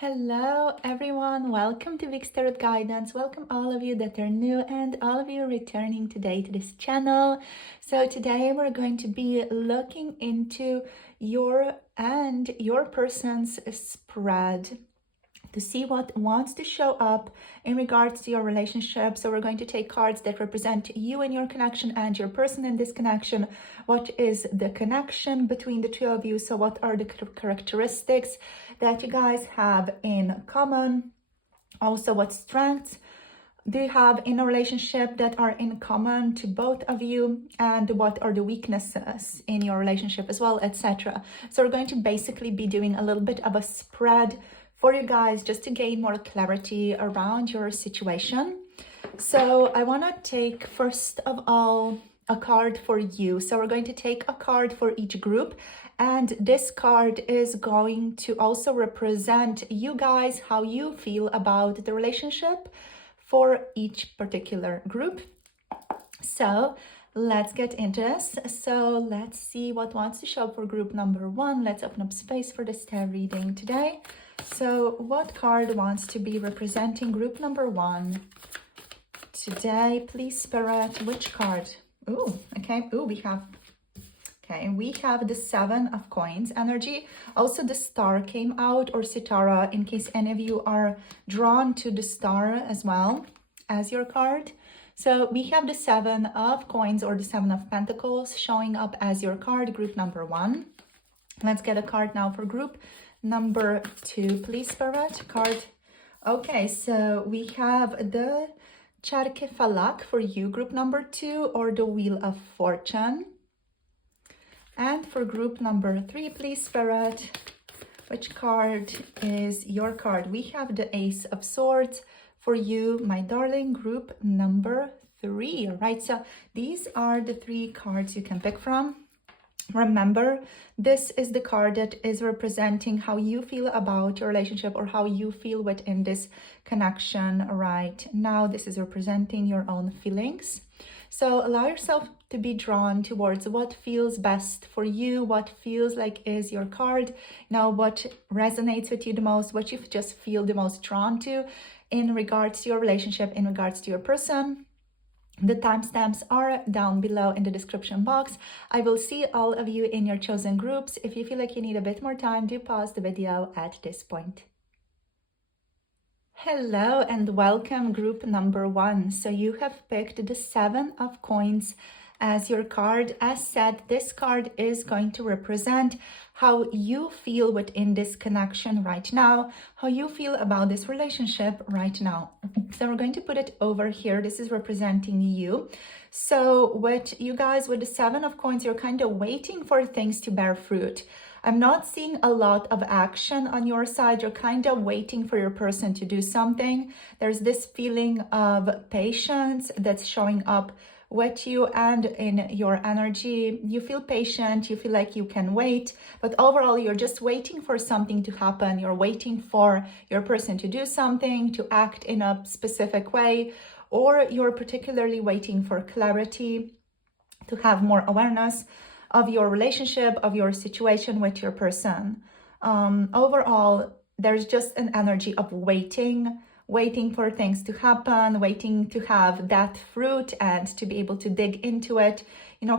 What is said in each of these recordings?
Hello everyone, welcome to Vic's Tarot Guidance. Welcome all of you that are new and all of you returning today to this channel. So today we're going to be looking into your and your person's spread to see what wants to show up in regards to your relationship. So we're going to take cards that represent you and your connection and your person in this connection. What is the connection between the two of you? So what are the characteristics that you guys have in common? Also, what strengths do you have in a relationship that are in common to both of you, and what are the weaknesses in your relationship as well, etc. So we're going to basically be doing a little bit of a spread for you guys just to gain more clarity around your situation. So I want to take first of all a card for you. So we're going to take a card for each group, and this card is going to also represent you guys, how you feel about the relationship for each particular group. So let's get into this. So let's see what wants to show up for group number one. Let's open up space for this tarot reading today. So what card wants to be representing group number one today? Please, Spirit, which card? Oh, okay. Oh, we have the Seven of Coins energy. Also, the Star came out, or Sitara, in case any of you are drawn to the Star as well as your card. So we have the Seven of Coins, or the Seven of Pentacles, showing up as your card, group number one. Let's get a card now for group number two, please, Spirit. Card. Okay, so we have the Charke Falak for you, group number two, or the Wheel of Fortune. And for group number three, please, Spirit, which card is your card? We have the Ace of Swords for you, my darling, group number three. All right, so these are the three cards you can pick from. Remember, this is the card that is representing how you feel about your relationship, or how you feel within this connection right now. This is representing your own feelings. So allow yourself to be drawn towards what feels best for you, what feels like is your card. Now, what resonates with you the most, what you just feel the most drawn to in regards to your relationship, in regards to your person. The timestamps are down below in the description box. I will see all of you in your chosen groups. If you feel like you need a bit more time, do pause the video at this point. Hello and welcome, group number one. So you have picked the Seven of Coins as your card. As said, this card is going to represent how you feel within this connection right now, how you feel about this relationship right now. So we're going to put it over here. This is representing you. So with you guys, with the Seven of Coins, you're kind of waiting for things to bear fruit. I'm not seeing a lot of action on your side. You're kind of waiting for your person to do something. There's this feeling of patience that's showing up with you and in your energy. You feel patient, you feel like you can wait, but overall you're just waiting for something to happen. You're waiting for your person to do something, to act in a specific way, or you're particularly waiting for clarity, to have more awareness of your relationship, of your situation with your person. Overall, there's just an energy of waiting for things to happen, waiting to have that fruit and to be able to dig into it,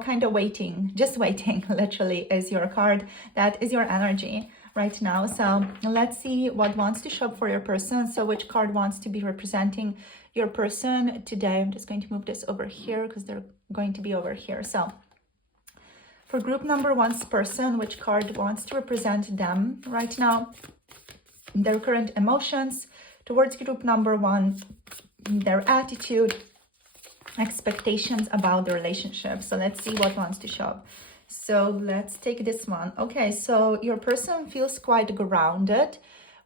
kind of waiting, just waiting, literally, is your card. That is your energy right now. So let's see what wants to show up for your person. So which card wants to be representing your person today? I'm just going to move this over here because they're going to be over here. So for group number one's person, which card wants to represent them right now, their current emotions towards group number one, their attitude, expectations about the relationship. So let's see what wants to show up. So let's take this one. Okay, so your person feels quite grounded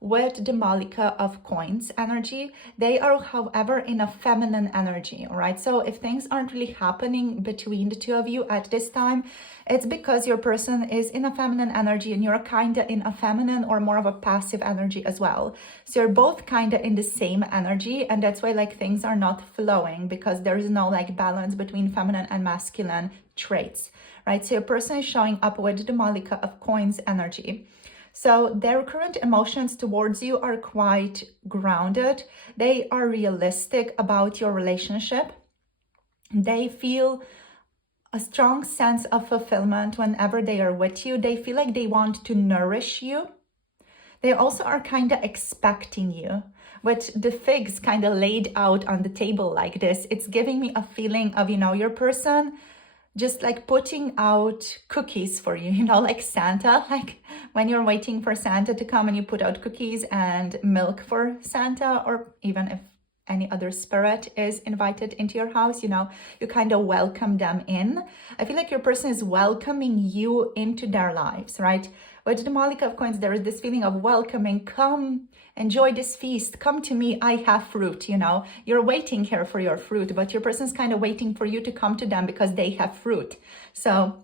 with the Malika of Coins energy. They are, however, in a feminine energy, all right? So if things aren't really happening between the two of you at this time, it's because your person is in a feminine energy and you're kind of in a feminine or more of a passive energy as well. So you're both kind of in the same energy, and that's why like things are not flowing, because there is no like balance between feminine and masculine traits, right? So your person is showing up with the Malika of Coins energy. So their current emotions towards you are quite grounded. They are realistic about your relationship. They feel a strong sense of fulfillment whenever they are with you. They feel like they want to nourish you. They also are kind of expecting you. With the figs kind of laid out on the table like this, it's giving me a feeling of, your person just like putting out cookies for you, like Santa, like when you're waiting for Santa to come and you put out cookies and milk for Santa, or even if any other spirit is invited into your house, you kind of welcome them in. I feel like your person is welcoming you into their lives, right? With the Malika of Coins, there is this feeling of welcoming. Come, enjoy this feast. Come to me. I have fruit, You're waiting here for your fruit, but your person's kind of waiting for you to come to them because they have fruit. So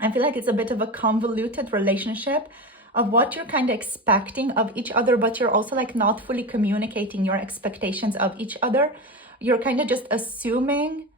I feel like it's a bit of a convoluted relationship of what you're kind of expecting of each other, but you're also like not fully communicating your expectations of each other. You're kind of just assuming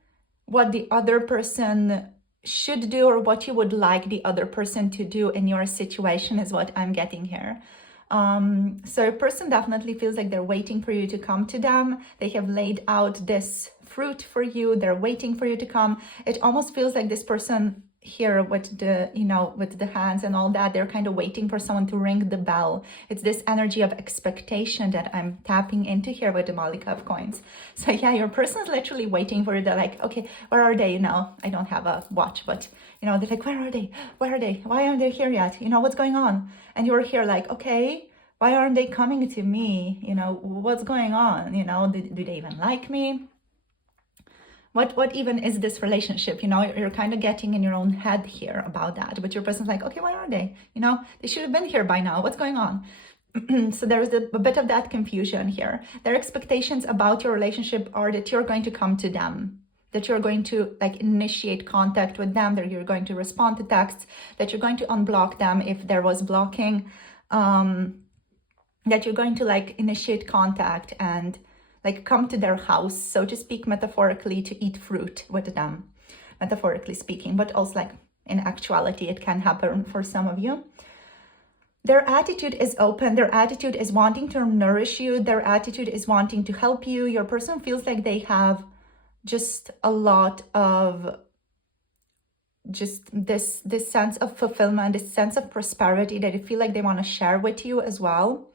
what the other person should do or what you would like the other person to do in your situation is what I'm getting here. So a person definitely feels like they're waiting for you to come to them. They have laid out this fruit for you. They're waiting for you to come. It almost feels like this person here with the, with the hands and all that, they're kind of waiting for someone to ring the bell. It's this energy of expectation that I'm tapping into here with the Malika of Coins. So yeah, your person's literally waiting for you. They're like, okay, where are they? I don't have a watch, but they're like, where are they? Where are they? Why aren't they here yet? What's going on? And you're here like, okay, why aren't they coming to me? What's going on? Do they even like me? What even is this relationship? You're kind of getting in your own head here about that, but your person's like, okay, where are they? They should have been here by now. What's going on? So there's a bit of that confusion here. Their expectations about your relationship are that you're going to come to them, that you're going to like initiate contact with them, that you're going to respond to texts, that you're going to unblock them if there was blocking, that you're going to like initiate contact and like come to their house, so to speak, metaphorically, to eat fruit with them, metaphorically speaking, but also like in actuality, it can happen for some of you. Their attitude is open. Their attitude is wanting to nourish you. Their attitude is wanting to help you. Your person feels like they have just a lot of just this sense of fulfillment, this sense of prosperity that they feel like they want to share with you as well.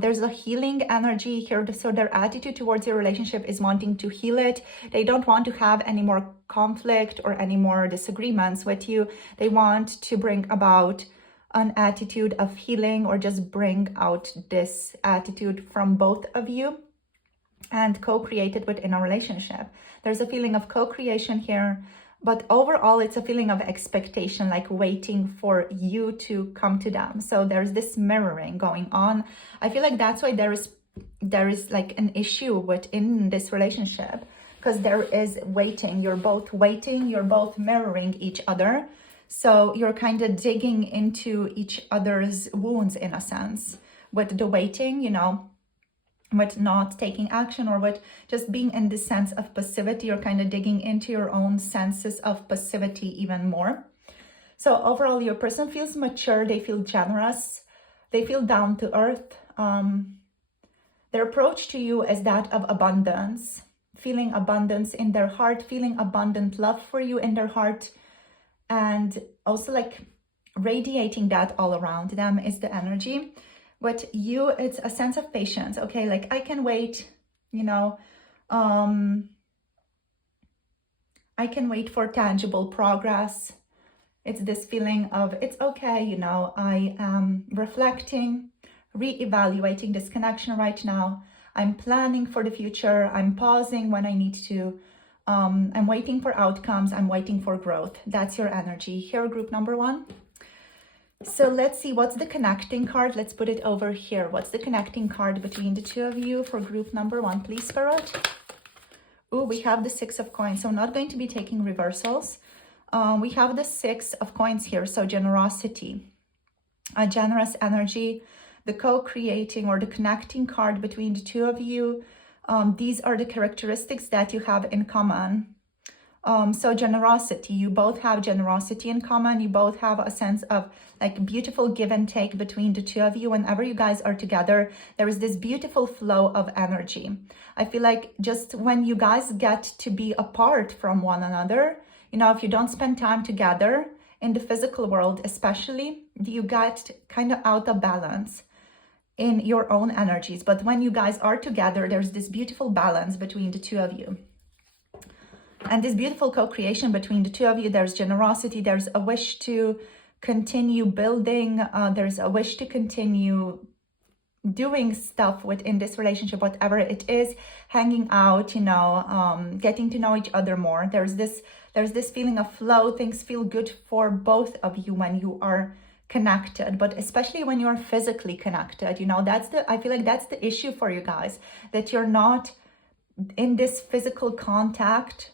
There's a healing energy here. So their attitude towards your relationship is wanting to heal it. They don't want to have any more conflict or any more disagreements with you. They want to bring about an attitude of healing, or just bring out this attitude from both of you and co-create it within a relationship. There's a feeling of co-creation here. But overall, it's a feeling of expectation, like waiting for you to come to them. So there's this mirroring going on. I feel like that's why there is like an issue within this relationship, because there is waiting. You're both waiting. You're both mirroring each other. So you're kind of digging into each other's wounds in a sense with the waiting, with not taking action, or with just being in this sense of passivity. You're kind of digging into your own senses of passivity even more. So overall, your person feels mature. They feel generous. They feel down to earth. Their approach to you is that of abundance, feeling abundance in their heart, feeling abundant love for you in their heart, and also like radiating that all around them is the energy. But you, it's a sense of patience. Okay, like I can wait, I can wait for tangible progress. It's this feeling of, it's okay, I am reflecting, reevaluating this connection right now. I'm planning for the future. I'm pausing when I need to. I'm waiting for outcomes. I'm waiting for growth. That's your energy here, group number one. So let's see, what's the connecting card? Let's put it over here. What's the connecting card between the two of you for group number one, please, Spirit? Oh, we have the 6 of coins. So I'm not going to be taking reversals. We have the 6 of coins here. So generosity, a generous energy, the co-creating or the connecting card between the two of you. These are the characteristics that you have in common. So generosity, you both have generosity in common. You both have a sense of like beautiful give and take between the two of you. Whenever you guys are together, there is this beautiful flow of energy. I feel like just when you guys get to be apart from one another, you know, if you don't spend time together in the physical world, especially, you get kind of out of balance in your own energies. But when you guys are together, there's this beautiful balance between the two of you. And this beautiful co-creation between the two of you, there's generosity, there's a wish to continue building, there's a wish to continue doing stuff within this relationship, whatever it is, hanging out, you know, getting to know each other more. There's this feeling of flow. Things feel good for both of you when you are connected, but especially when you're physically connected, you know, I feel like that's the issue for you guys, that you're not in this physical contact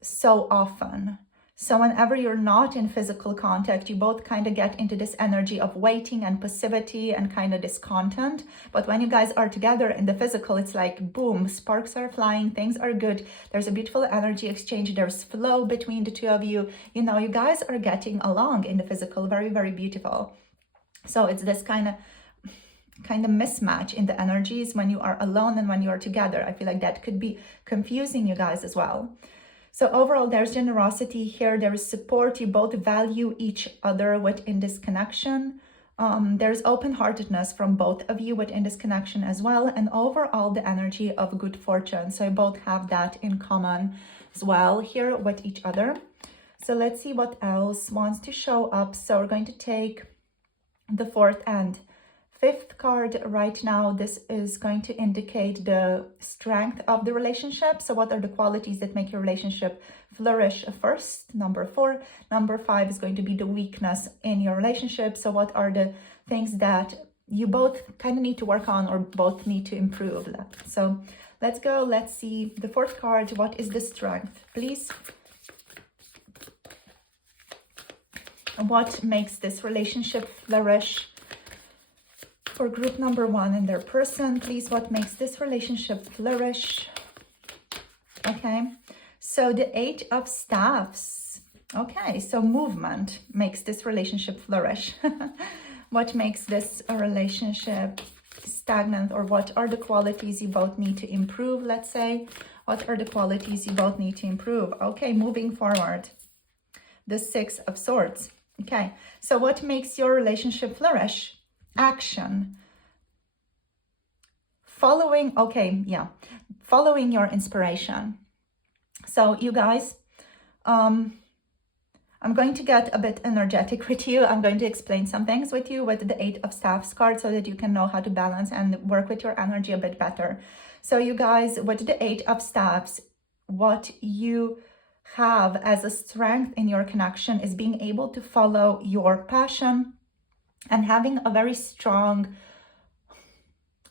so often. So whenever you're not in physical contact, you both kind of get into this energy of waiting and passivity and kind of discontent. But when you guys are together in the physical, it's like boom, sparks are flying, things are good. There's a beautiful energy exchange. There's flow between the two of you. You know, you guys are getting along in the physical, very, very beautiful. So it's this kind of mismatch in the energies when you are alone and when you are together. I feel like that could be confusing you guys as well. So overall, there's generosity here. There is support. You both value each other within this connection. There's open-heartedness from both of you within this connection as well. And overall, the energy of good fortune. So you both have that in common as well here with each other. So let's see what else wants to show up. So we're going to take the 4th and 5th card right now. This is going to indicate the strength of the relationship. So what are the qualities that make your relationship flourish first? Number 4. Number 5 is going to be the weakness in your relationship. So what are the things that you both kind of need to work on or both need to improve? So let's go. Let's see the 4th card. What is the strength, please? What makes this relationship flourish for group number 1 and their person, please? What makes this relationship flourish? Okay, so the 8 of Staffs. Okay, so movement makes this relationship flourish. What makes this a relationship stagnant, or what are the qualities you both need to improve? Let's say, what are the qualities you both need to improve? Okay, moving forward, the 6 of Swords. Okay, so what makes your relationship flourish? Action. Following your inspiration. So you guys, I'm going to get a bit energetic with you. I'm going to explain some things with you with the 8 of Staffs card so that you can know how to balance and work with your energy a bit better. So you guys, with the 8 of Staffs, what you have as a strength in your connection is being able to follow your passion and having a very strong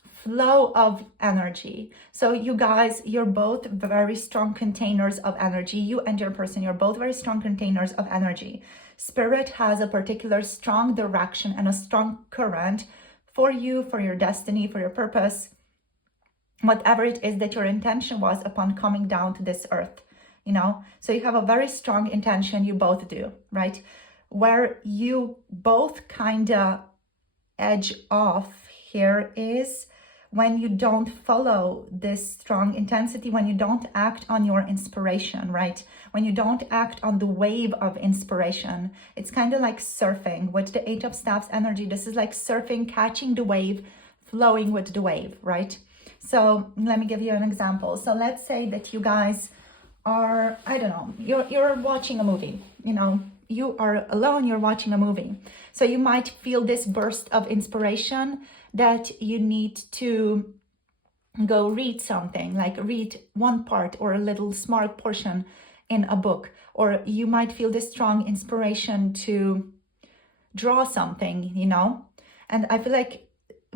flow of energy. So you guys, you're both very strong containers of energy. You and your person, you're both very strong containers of energy. Spirit has a particular strong direction and a strong current for you, for your destiny, for your purpose, whatever it is that your intention was upon coming down to this earth, you know? So you have a very strong intention, you both do, right? Where you both kind of edge off here is when you don't follow this strong intensity, when you don't act on your inspiration, right? When you don't act on the wave of inspiration. It's kind of like surfing with the 8 of Staffs energy. This is like surfing, catching the wave, flowing with the wave, right? So let me give you an example. So let's say that you guys are, I don't know, you're watching a movie, you know, you are alone, you're watching a movie. So you might feel this burst of inspiration that you need to go read something, like read one part or a little small portion in a book. Or you might feel this strong inspiration to draw something, you know? And I feel like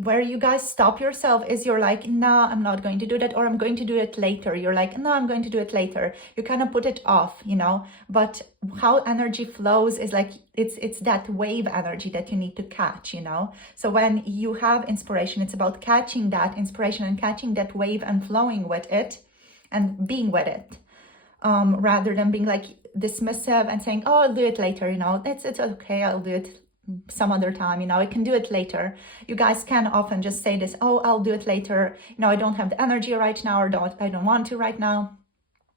where you guys stop yourself is you're like, no, I'm not going to do that, or I'm going to do it later. You're like, no, I'm going to do it later. You kind of put it off, you know, but how energy flows is like, it's that wave energy that you need to catch, you know? So when you have inspiration, it's about catching that inspiration and catching that wave and flowing with it and being with it. rather than being like dismissive and saying, oh, I'll do it later, you know, it's okay, I'll do it some other time, you know, I can do it later. You guys can often just say this, oh, I'll do it later, you know, I don't have the energy right now, or I don't want to right now.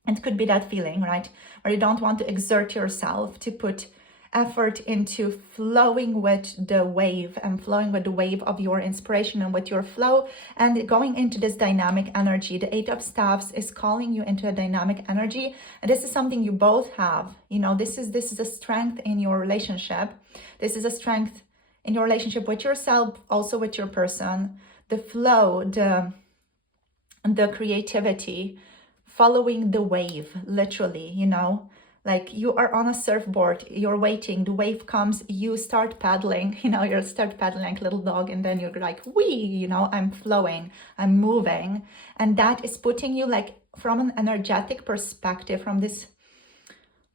It could be that feeling, right, where you don't want to exert yourself to put effort into flowing with the wave and flowing with the wave of your inspiration and with your flow and going into this dynamic energy. The Eight of Staffs is calling you into a dynamic energy, and this is something you both have. You know, this is a strength in your relationship. This is a strength in your relationship with yourself, also with your person. The flow, the creativity, following the wave, literally, you know. Like you are on a surfboard, you're waiting, the wave comes, you start paddling, you know, you start paddling like a little dog, and then you're like, wee, you know, I'm flowing, I'm moving. And that is putting you like from an energetic perspective, from this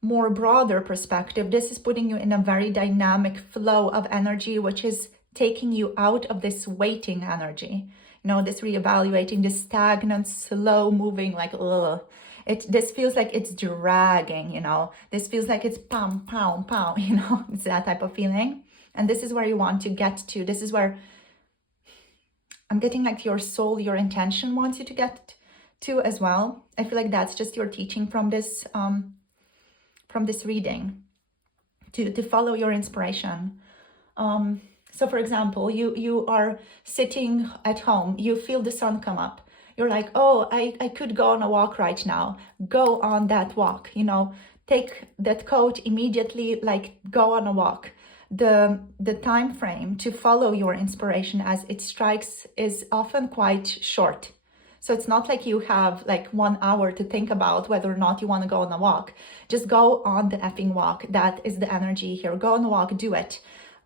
more broader perspective, this is putting you in a very dynamic flow of energy, which is taking you out of this waiting energy, you know, this reevaluating, this stagnant, slow moving, like, ugh. This feels like it's dragging, you know, this feels like it's pow, pow, pow, you know, it's that type of feeling. And this is where you want to get to. This is where I'm getting like your soul, your intention wants you to get to as well. I feel like that's just your teaching from this reading, to follow your inspiration. So for example, you are sitting at home, you feel the sun come up. You're like, oh, I could go on a walk right now. Go on that walk, you know, take that coat immediately, like go on a walk. The time frame to follow your inspiration as it strikes is often quite short. So it's not like you have like 1 hour to think about whether or not you want to go on a walk. Just go on the effing walk. That is the energy here. Go on a walk, do it.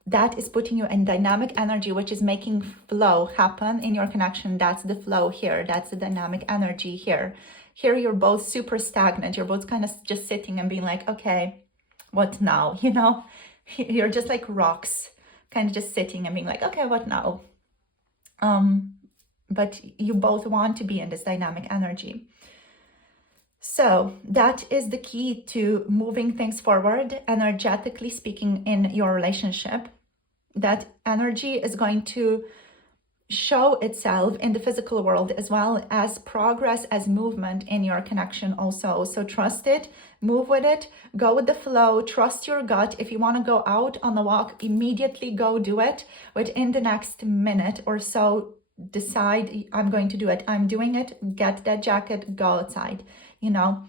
That is putting you in dynamic energy, which is making flow happen in your connection. That's the flow here. That's the dynamic energy here. Here you're both super stagnant. You're both kind of just sitting and being like, okay, what now? You know, you're just like rocks, kind of just sitting and being like, okay, what now? But you both want to be in this dynamic energy. So that is the key to moving things forward, energetically speaking, in your relationship. That energy is going to show itself in the physical world as well as progress, as movement in your connection also. So trust it, move with it, go with the flow, trust your gut. If you want to go out on a walk, immediately go do it. Within the next minute or so, decide, I'm going to do it, I'm doing it, get that jacket, go outside. You know,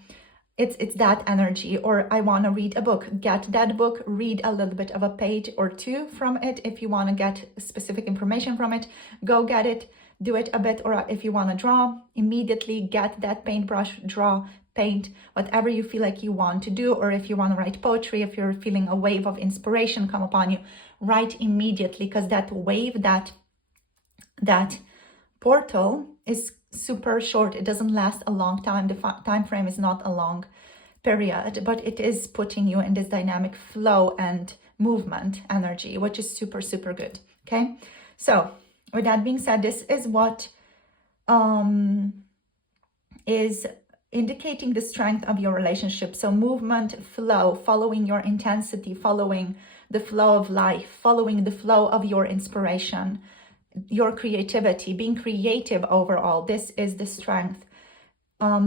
it's that energy. Or I want to read a book, get that book, read a little bit of a page or two from it. If you want to get specific information from it, go get it, do it a bit. Or if you want to draw, immediately get that paintbrush, draw, paint, whatever you feel like you want to do. Or if you want to write poetry, if you're feeling a wave of inspiration come upon you, write immediately, because that wave, that portal is super short. It doesn't last a long time. The time frame is not a long period, but it is putting you in this dynamic flow and movement energy, which is super, super good. Okay. So with that being said, this is what is indicating the strength of your relationship. So movement, flow, following your intensity, following the flow of life, following the flow of your inspiration, your creativity, being creative overall. This is the strength.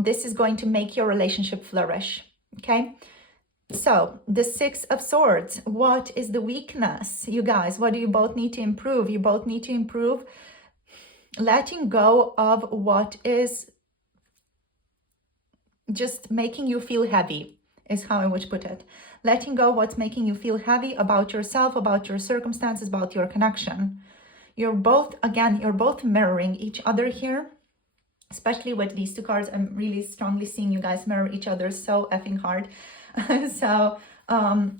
This is going to make your relationship flourish. Okay. So the Six of Swords, what is the weakness? You guys, what do you both need to improve? You both need to improve letting go of what is just making you feel heavy, is how I would put it. Letting go what's making you feel heavy about yourself, about your circumstances, about your connection. You're both mirroring each other here, especially with these two cards. I'm really strongly seeing you guys mirror each other so effing hard. So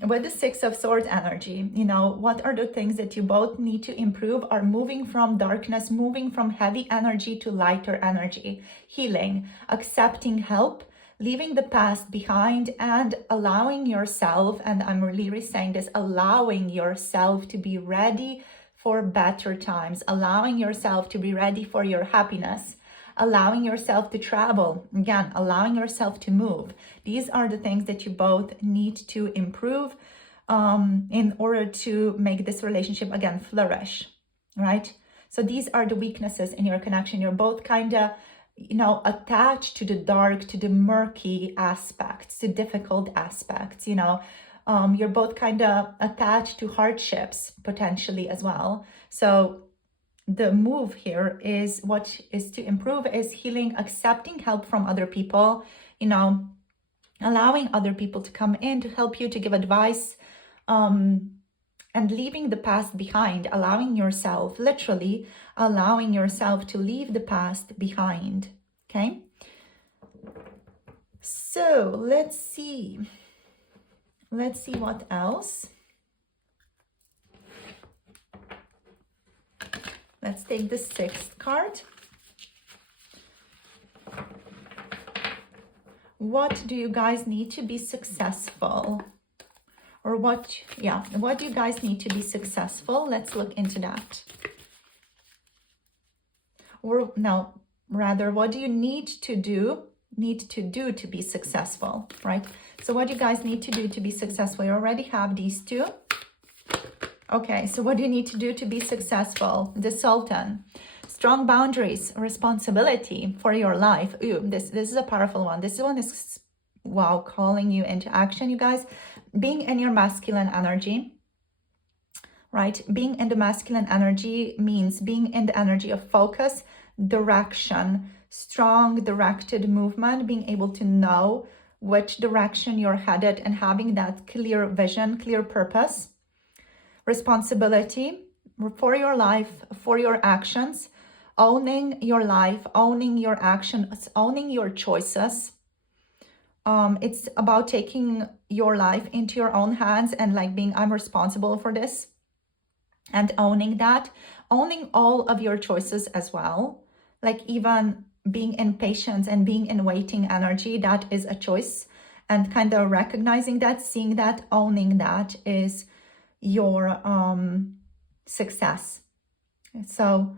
with the Six of Swords energy, you know, what are the things that you both need to improve? Are moving from darkness, moving from heavy energy to lighter energy, healing, accepting help, leaving the past behind, and allowing yourself, and I'm really saying this, allowing yourself to be ready for better times, allowing yourself to be ready for your happiness, allowing yourself to travel, again, allowing yourself to move. These are the things that you both need to improve in order to make this relationship, again, flourish, right? So these are the weaknesses in your connection. You're both kind of, attached to the dark, to the murky aspects, to difficult aspects, you're both kind of attached to hardships potentially as well. So the move here is what is to improve is healing, accepting help from other people, allowing other people to come in to help you, to give advice, and leaving the past behind, allowing yourself, literally allowing yourself to leave the past behind, okay? So let's see what else. Let's take the 6th card. What do you guys need to be successful? Or what do you guys need to be successful? Let's look into that. Or no, rather, what do you need to do to be successful, right? So what do you guys need to do to be successful? You already have these two. Okay, so what do you need to do to be successful? The Sultan. Strong boundaries, responsibility for your life. Ooh, this is a powerful one. This one is, wow, calling you into action, you guys. Being in your masculine energy, right? Being in the masculine energy means being in the energy of focus, direction, strong directed movement, being able to know which direction you're headed and having that clear vision, clear purpose. Responsibility for your life, for your actions, owning your life, owning your actions, owning your choices. It's about taking your life into your own hands and like being, I'm responsible for this, and owning that, owning all of your choices as well. Like even being in patience and being in waiting energy, that is a choice, and kind of recognizing that, seeing that, owning that is your success. So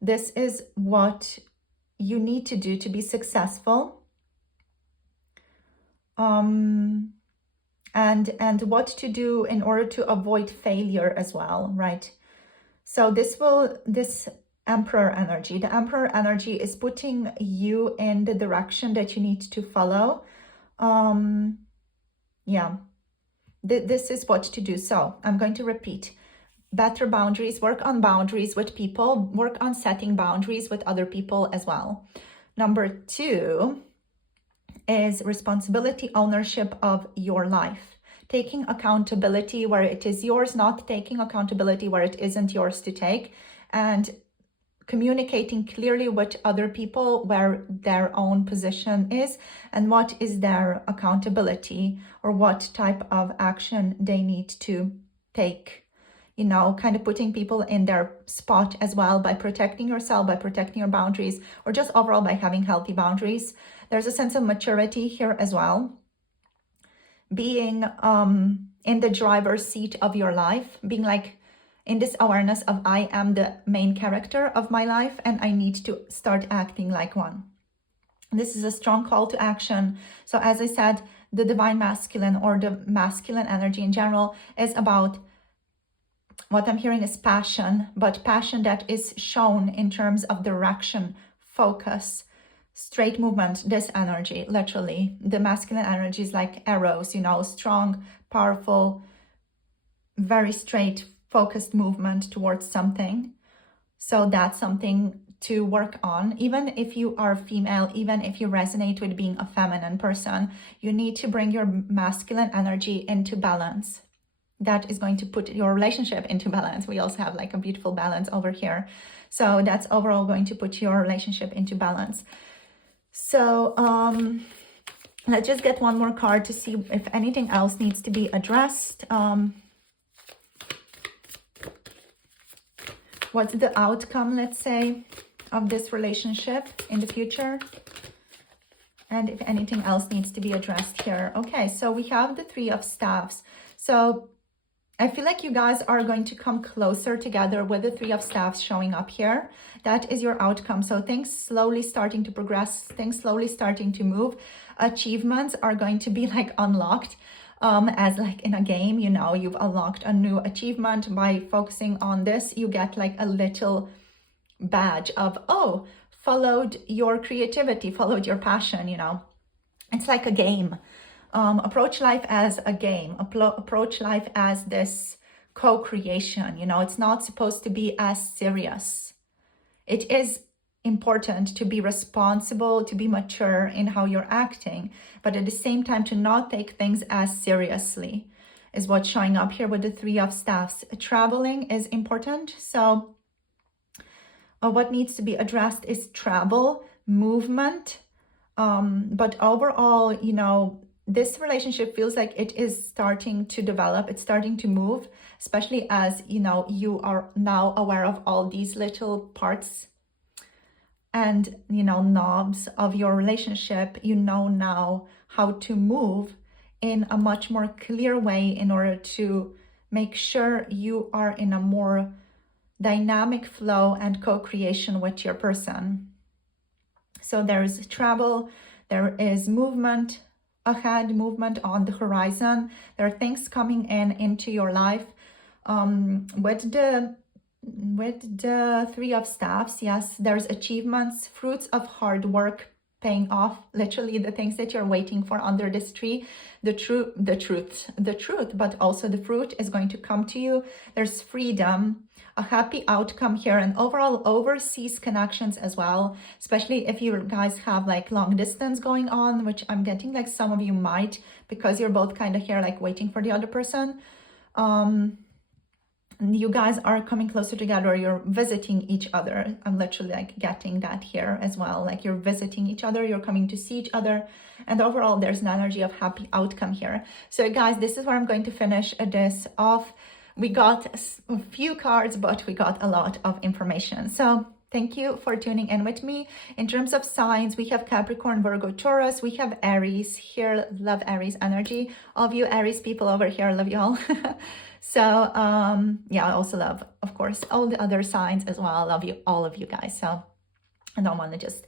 this is what you need to do to be successful. And what to do in order to avoid failure as well, right? So this Emperor energy, the Emperor energy is putting you in the direction that you need to follow. This is what to do. So I'm going to repeat. Better boundaries, work on boundaries with people, work on setting boundaries with other people as well. Number 2 is responsibility, ownership of your life. Taking accountability where it is yours, not taking accountability where it isn't yours to take, and communicating clearly with other people where their own position is and what is their accountability or what type of action they need to take. Kind of putting people in their spot as well by protecting yourself, by protecting your boundaries, or just overall by having healthy boundaries. There's a sense of maturity here as well. Being in the driver's seat of your life, being like in this awareness of I am the main character of my life and I need to start acting like one. This is a strong call to action. So as I said, the divine masculine or the masculine energy in general is about, what I'm hearing is passion, but passion that is shown in terms of direction, focus, straight movement, this energy, literally. The masculine energy is like arrows, strong, powerful, very straight, focused movement towards something. So that's something to work on. Even if you are female, even if you resonate with being a feminine person, you need to bring your masculine energy into balance. That is going to put your relationship into balance. We also have like a beautiful balance over here. So that's overall going to put your relationship into balance. So let's just get one more card to see if anything else needs to be addressed. What's the outcome, let's say, of this relationship in the future? And if anything else needs to be addressed here. Okay, so we have the 3 of Staves. So I feel like you guys are going to come closer together with the Three of Staffs showing up here. That is your outcome. So things slowly starting to progress, things slowly starting to move. Achievements are going to be like unlocked. As like in a game, you know, you've unlocked a new achievement by focusing on this. You get like a little badge of, oh, followed your creativity, followed your passion, you know. It's like a game. Approach life as a game. Approach life as this co-creation. You know, it's not supposed to be as serious. It is important to be responsible, to be mature in how you're acting, but at the same time to not take things as seriously is what's showing up here with the Three of Staffs. Traveling is important. So what needs to be addressed is travel, movement, but overall, you know, this relationship feels like it is starting to develop. It's starting to move, especially as, you know, you are now aware of all these little parts and, you know, knobs of your relationship. You know now how to move in a much more clear way in order to make sure you are in a more dynamic flow and co-creation with your person. So there is travel, there is movement ahead, movement on the horizon. There are things coming into your life. With the Three of Staffs, yes, there's achievements, fruits of hard work paying off, literally the things that you're waiting for under this tree. The truth, but also the fruit is going to come to you. There's freedom, a happy outcome here, and overall overseas connections as well, especially if you guys have like long distance going on, which I'm getting like some of you might, because you're both kind of here like waiting for the other person. You guys are coming closer together, you're visiting each other. I'm literally like getting that here as well, like you're visiting each other, you're coming to see each other, and overall there's an energy of happy outcome here. So guys, this is where I'm going to finish this off. We got a few cards, but we got a lot of information. So thank you for tuning in with me. In terms of signs, we have Capricorn, Virgo, Taurus. We have Aries here. Love Aries energy. All of you Aries people over here, love you all. So yeah, I also love, of course, all the other signs as well. I love you, all of you guys. So I don't want to just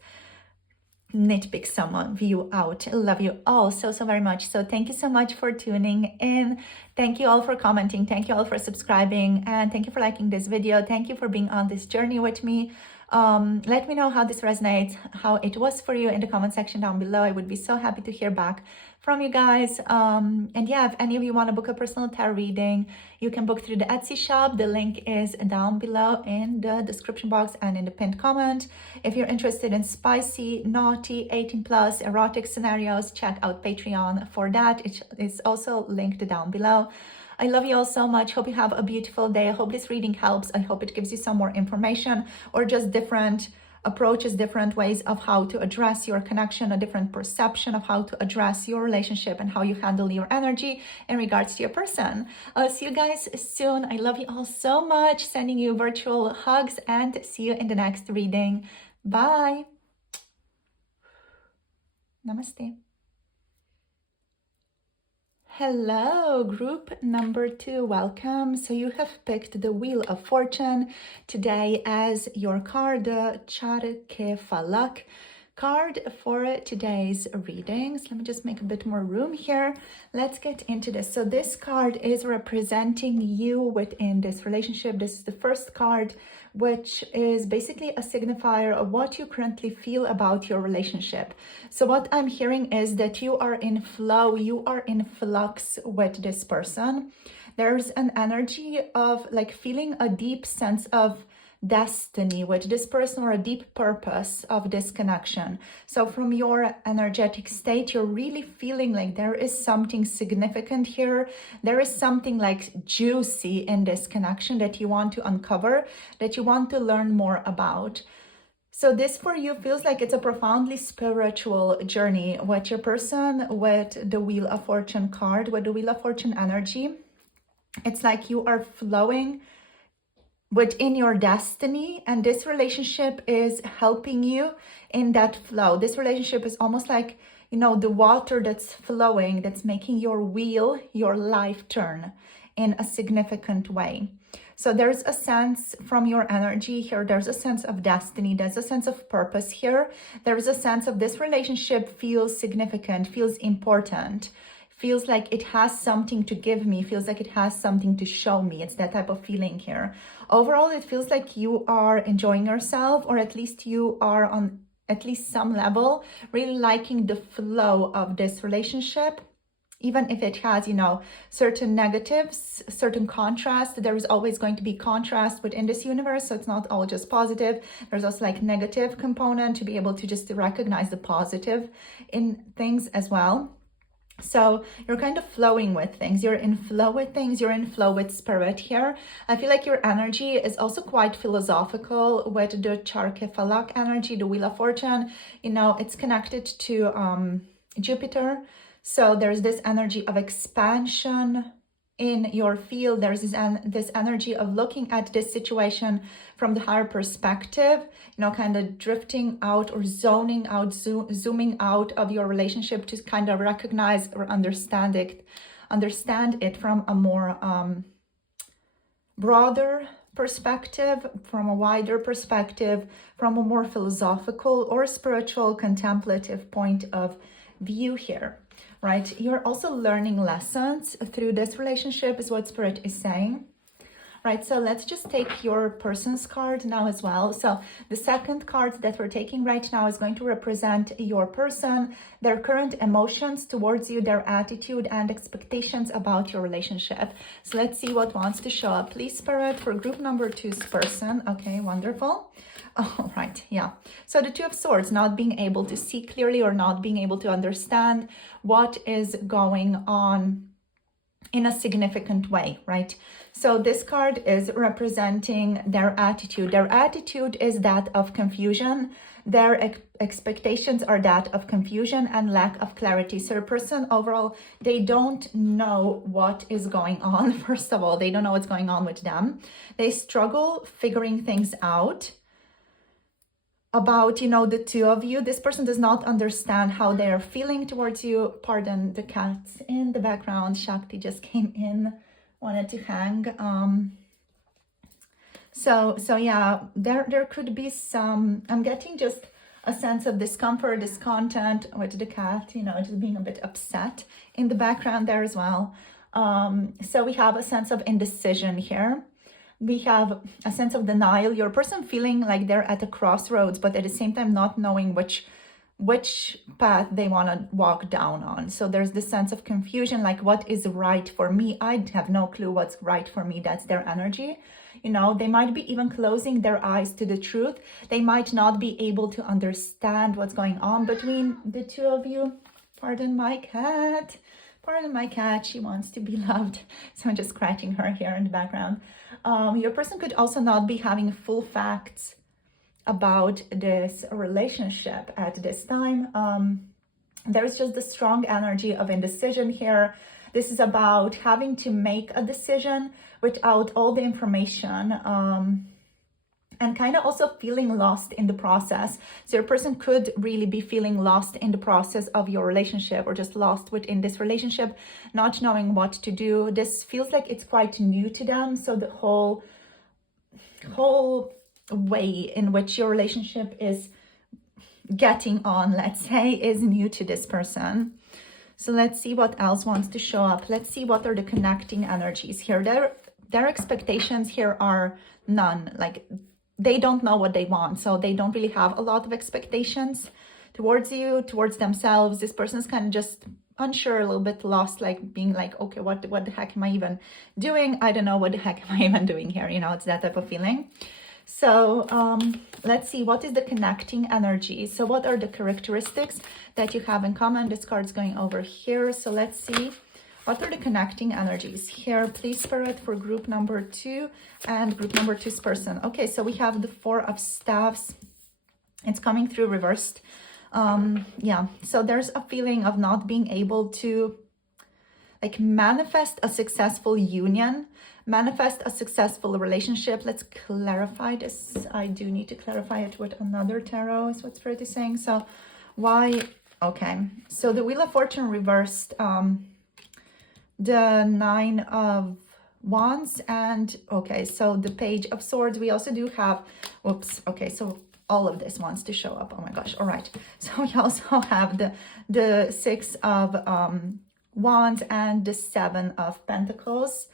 nitpick some of you out. I love you all so very much. So thank you so much for tuning in. Thank you all for commenting. Thank you all for subscribing, and thank you for liking this video. Thank you for being on this journey with me. Let me know how this resonates, how it was for you in the comment section down below. I would be so happy to hear back from you guys. And yeah, if any of you want to book a personal tarot reading, you can book through the Etsy shop. The link is down below in the description box and in the pinned comment. If you're interested in spicy, naughty, 18+ erotic scenarios, check out Patreon for that. It is also linked down below. I love you all so much. Hope you have a beautiful day. I hope this reading helps. I hope it gives you some more information or just different approaches, different ways of how to address your connection, a different perception of how to address your relationship and how you handle your energy in regards to your person. I'll see you guys soon. I love you all so much. Sending you virtual hugs, and see you in the next reading. Bye. Namaste. Hello, group number 2, welcome. So you have picked the Wheel of Fortune today as your card, the Charke Falak card for today's readings. Let me just make a bit more room here. Let's get into this. So this card is representing you within this relationship. This is the first card, which is basically a signifier of what you currently feel about your relationship. So what I'm hearing is that you are in flow, you are in flux with this person. There's an energy of like feeling a deep sense of destiny with this person, or a deep purpose of this connection. So from your energetic state, you're really feeling like there is something significant here. There is something like juicy in this connection that you want to uncover, that you want to learn more about. So this for you feels like it's a profoundly spiritual journey with your person, with the Wheel of Fortune card, with the Wheel of Fortune energy. It's like you are flowing within your destiny, and this relationship is helping you in that flow. This relationship is almost like, you know, the water that's flowing, that's making your wheel, your life turn in a significant way. So there's a sense from your energy here, there's a sense of destiny, there's a sense of purpose here. There's a sense of this relationship feels significant, feels important, feels like it has something to give me, feels like it has something to show me. It's that type of feeling here. Overall, it feels like you are enjoying yourself, or at least you are on at least some level really liking the flow of this relationship. Even if it has, you know, certain negatives, certain contrast, there is always going to be contrast within this universe. So it's not all just positive. There's also like negative component to be able to just recognize the positive in things as well. So you're kind of flowing with things. You're in flow with things. You're in flow with spirit here. I feel like your energy is also quite philosophical with the Charkefalak energy, the Wheel of Fortune. You know, it's connected to Jupiter. So there's this energy of expansion in your field. There's this energy of looking at this situation from the higher perspective, you know, kind of drifting out or zoning out, zooming out of your relationship to kind of recognize or understand it from a more broader perspective, from a wider perspective, from a more philosophical or spiritual contemplative point of view here. Right? You're also learning lessons through this relationship is what Spirit is saying. Right? So let's just take your person's card now as well. So the second card that we're taking right now is going to represent your person, their current emotions towards you, their attitude and expectations about your relationship. So let's see what wants to show up. Please, Spirit, for group number 2's person. Okay, wonderful. Oh, right, yeah. So the Two of Swords, not being able to see clearly or not being able to understand what is going on in a significant way, right? So this card is representing their attitude. Their attitude is that of confusion. Their expectations are that of confusion and lack of clarity. So a person overall, they don't know what is going on. First of all, they don't know what's going on with them. They struggle figuring things out about, you know, the two of you. This person does not understand how they are feeling towards you. Pardon the cats in the background. Shakti just came in, wanted to hang. So yeah, there could be some, I'm getting just a sense of discomfort, discontent with the cat, you know, just being a bit upset in the background there as well. So we have a sense of indecision here. We have a sense of denial. Your person feeling like they're at a crossroads, but at the same time not knowing which path they want to walk down on. So there's this sense of confusion, like what is right for me? I have no clue what's right for me. That's their energy. You know, they might be even closing their eyes to the truth. They might not be able to understand what's going on between the two of you. Pardon my cat. Pardon my cat, she wants to be loved. So I'm just scratching her here in the background. Your person could also not be having full facts about this relationship at this time. There's just the strong energy of indecision here. This is about having to make a decision without all the information, and kind of also feeling lost in the process. So your person could really be feeling lost in the process of your relationship, or just lost within this relationship, not knowing what to do. This feels like it's quite new to them. So the whole way in which your relationship is getting on, let's say, is new to this person. So let's see what else wants to show up. Let's see what are the connecting energies here. Their expectations here are none. Like, they don't know what they want, so they don't really have a lot of expectations towards you, towards themselves. This person's kind of just unsure, a little bit lost, like being like, okay, what the heck am I even doing? I don't know what the heck am I even doing here. You know, it's that type of feeling. So let's see, what is the connecting energy? So what are the characteristics that you have in common? This card's going over here. So let's see. What are the connecting energies here? Please, Spirit, for group number 2 and group number 2's person. Okay, so we have the Four of Staves. It's coming through reversed. Yeah, so there's a feeling of not being able to like manifest a successful union, manifest a successful relationship. Let's clarify this. I do need to clarify it with another tarot, is what Spirit is saying. So why? Okay, so the Wheel of Fortune reversed, the Nine of Wands and, okay, so the Page of Swords. We also do have, whoops, okay, so all of this wants to show up. Oh my gosh, all right. So we also have the Six of Wands and the Seven of Pentacles.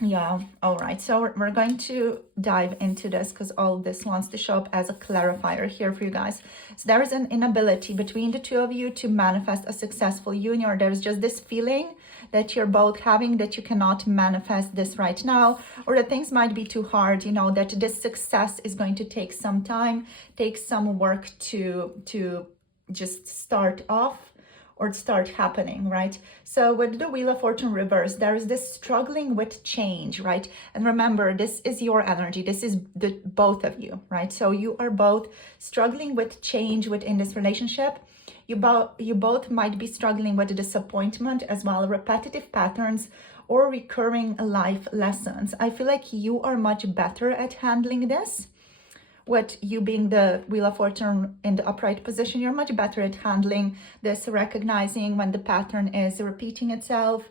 Yeah, all right. So we're going to dive into this because all this wants to show up as a clarifier here for you guys. So there is an inability between the two of you to manifest a successful union, or there's just this feeling that you're both having that you cannot manifest this right now, or that things might be too hard, you know, that this success is going to take some time, take some work to just start off or start happening, right? So with the Wheel of Fortune reverse, there is this struggling with change, right? And remember, this is your energy. This is the both of you, right? So you are both struggling with change within this relationship. You both might be struggling with disappointment as well, repetitive patterns or recurring life lessons. I feel like you are much better at handling this. With you being the Wheel of Fortune in the upright position, you're much better at handling this, recognizing when the pattern is repeating itself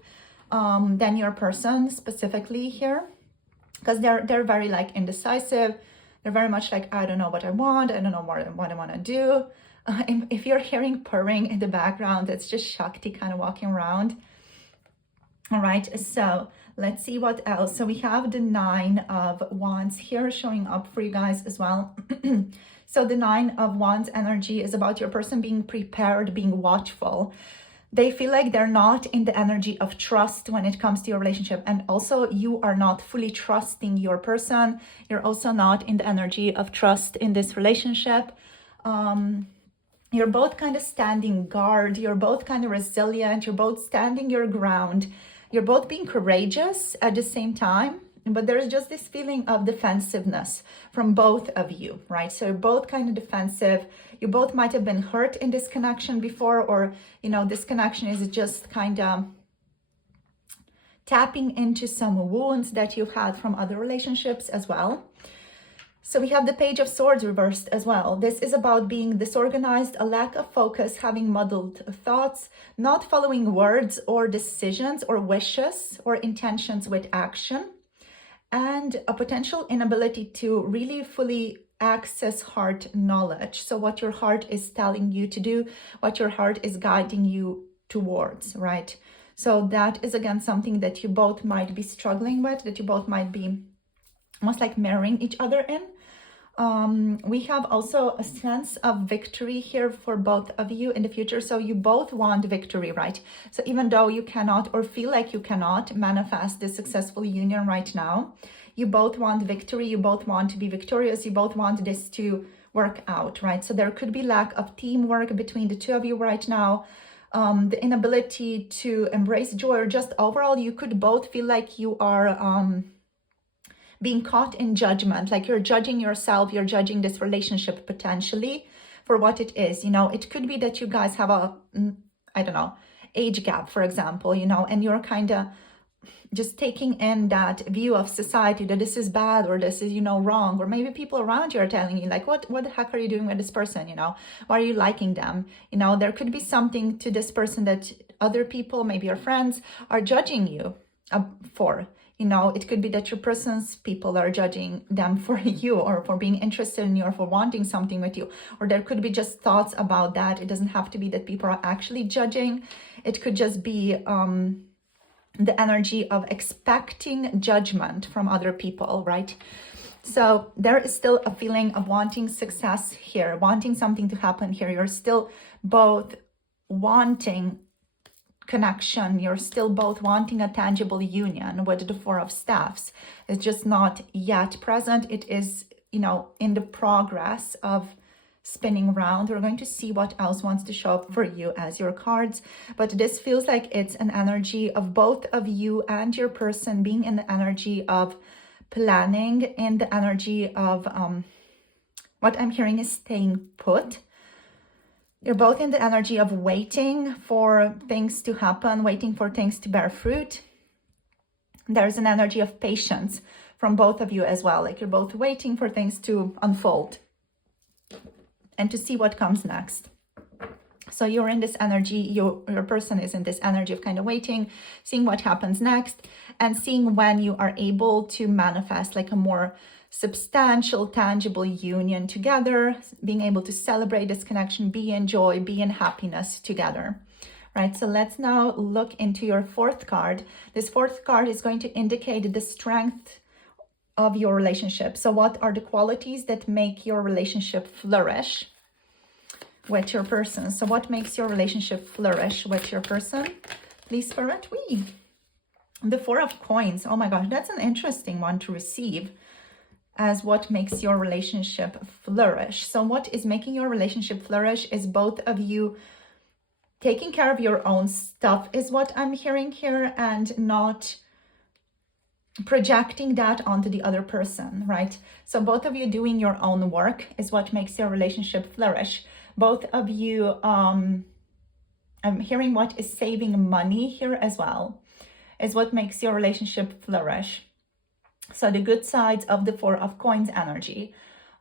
than your person specifically here, because they're very like indecisive. They're very much like, I don't know what I want. I don't know what I want to do. If you're hearing purring in the background, it's just Shakti kind of walking around. All right, so let's see what else. So we have the Nine of Wands here showing up for you guys as well. So the Nine of Wands energy is about your person being prepared, being watchful. They feel like they're not in the energy of trust when it comes to your relationship. And also you are not fully trusting your person. You're also not in the energy of trust in this relationship. You're both kind of standing guard. You're both kind of resilient. You're both standing your ground. You're both being courageous at the same time, but there's just this feeling of defensiveness from both of you, right? So you're both kind of defensive. You both might have been hurt in this connection before, or, you know, this connection is just kind of tapping into some wounds that you've had from other relationships as well. So we have the Page of Swords reversed as well. This is about being disorganized, a lack of focus, having muddled thoughts, not following words or decisions or wishes or intentions with action, and a potential inability to really fully access heart knowledge. So what your heart is telling you to do, what your heart is guiding you towards, right? So that is again something that you both might be struggling with, that you both might be almost like marrying each other in. We have also a sense of victory here for both of you in the future. So you both want victory, right? So even though you cannot or feel like you cannot manifest this successful union right now, you both want victory. You both want to be victorious. You both want this to work out, right? So there could be lack of teamwork between the two of you right now. The inability to embrace joy, or just overall, you could both feel like you are being caught in judgment, like you're judging yourself, you're judging this relationship potentially for what it is. You know, it could be that you guys have a, I don't know, age gap, for example, you know, and you're kind of just taking in that view of society that this is bad or this is, you know, wrong, or maybe people around you are telling you like, what the heck are you doing with this person? You know, why are you liking them? You know, there could be something to this person that other people, maybe your friends, are judging you for. You know, it could be that your person's people are judging them for you, or for being interested in you, or for wanting something with you. Or there could be just thoughts about that. It doesn't have to be that people are actually judging. It could just be the energy of expecting judgment from other people, right? So there is still a feeling of wanting success here, wanting something to happen here. You're still both wanting connection. You're still both wanting a tangible union with the Four of Staffs. It's just not yet present. It is, you know, in the progress of spinning around. We're going to see what else wants to show up for you as your cards, but this feels like it's an energy of both of you and your person being in the energy of planning, in the energy of what I'm hearing is staying put. You're both in the energy of waiting for things to happen, waiting for things to bear fruit. There's an energy of patience from both of you as well. Like you're both waiting for things to unfold and to see what comes next. So you're in this energy, your person is in this energy of kind of waiting, seeing what happens next, and seeing when you are able to manifest like a more substantial, tangible union together, being able to celebrate this connection, be in joy, be in happiness together. Right, so let's now look into your fourth card. This fourth card is going to indicate the strength of your relationship. So what are the qualities that make your relationship flourish with your person? So what makes your relationship flourish with your person? Please, Spirit, we. The Four of Coins. Oh my gosh, that's an interesting one to receive as what makes your relationship flourish. So what is making your relationship flourish is both of you taking care of your own stuff is what I'm hearing here, and not projecting that onto the other person, right? So both of you doing your own work is what makes your relationship flourish. Both of you, I'm hearing what is saving money here as well, is what makes your relationship flourish. So the good sides of the Four of Coins energy.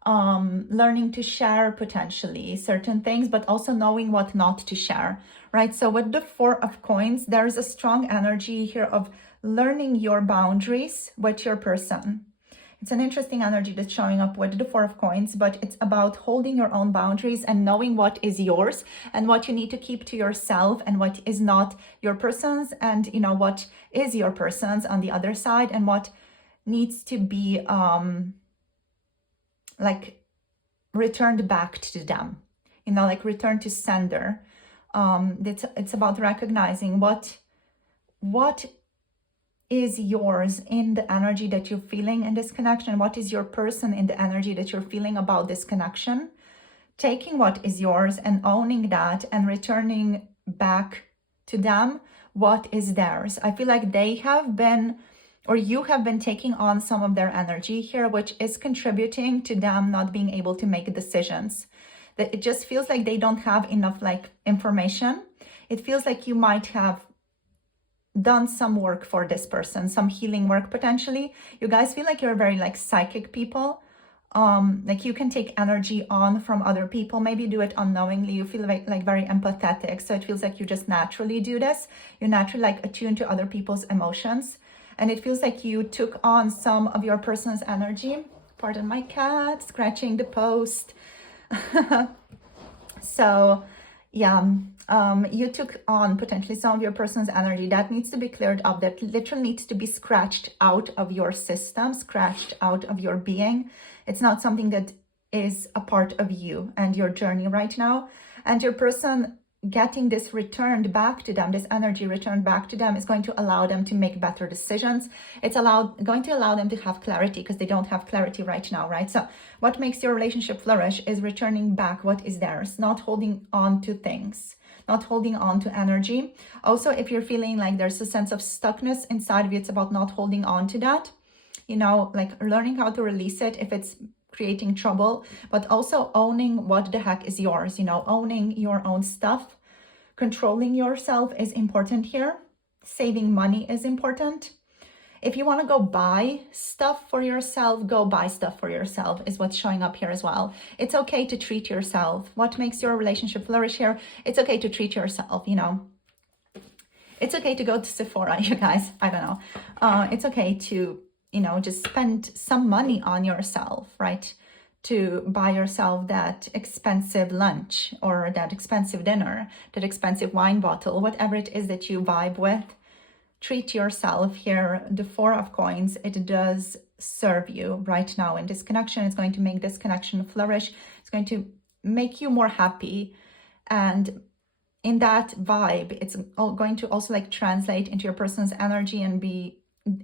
Learning to share potentially certain things, but also knowing what not to share, right? So with the Four of Coins, there's a strong energy here of learning your boundaries with your person. It's an interesting energy that's showing up with the Four of Coins, but it's about holding your own boundaries and knowing what is yours and what you need to keep to yourself and what is not your person's, and you know what is your person's on the other side, and what needs to be like returned back to them, you know, like return to sender. It's about recognizing what is yours in the energy that you're feeling in this connection, what is your person in the energy that you're feeling about this connection, taking what is yours and owning that and returning back to them what is theirs. I feel like they have been, or you have been taking on some of their energy here, which is contributing to them not being able to make decisions. That it just feels like they don't have enough like information. It feels like you might have done some work for this person, some healing work potentially. You guys feel like you're very like psychic people. Like you can take energy on from other people, maybe do it unknowingly. You feel like very empathetic. So it feels like you just naturally do this. You're naturally like attuned to other people's emotions. And it feels like you took on some of your person's energy. Pardon my cat scratching the post. So yeah, you took on potentially some of your person's energy that needs to be cleared up, that literally needs to be scratched out of your system, scratched out of your being. It's not something that is a part of you and your journey right now. And your person getting this returned back to them, this energy returned back to them, is going to allow them to make better decisions. It's going to allow them to have clarity, because they don't have clarity right now, right? So what makes your relationship flourish is returning back what is theirs, not holding on to things, not holding on to energy. Also, if you're feeling like there's a sense of stuckness inside of you, it's about not holding on to that, you know, like learning how to release it if it's creating trouble, but also owning what the heck is yours, you know, owning your own stuff. Controlling yourself is important here. Saving money is important. If you want to go buy stuff for yourself, go buy stuff for yourself is what's showing up here as well. It's okay to treat yourself. What makes your relationship flourish here? It's okay to treat yourself, you know. It's okay to go to Sephora, you guys. I don't know. It's okay to, you know, just spend some money on yourself, right? To buy yourself that expensive lunch or that expensive dinner, that expensive wine bottle, whatever it is that you vibe with. Treat yourself here. The Four of Coins, it does serve you right now in this connection. It's going to make this connection flourish. It's going to make you more happy. And in that vibe, it's going to also like translate into your person's energy and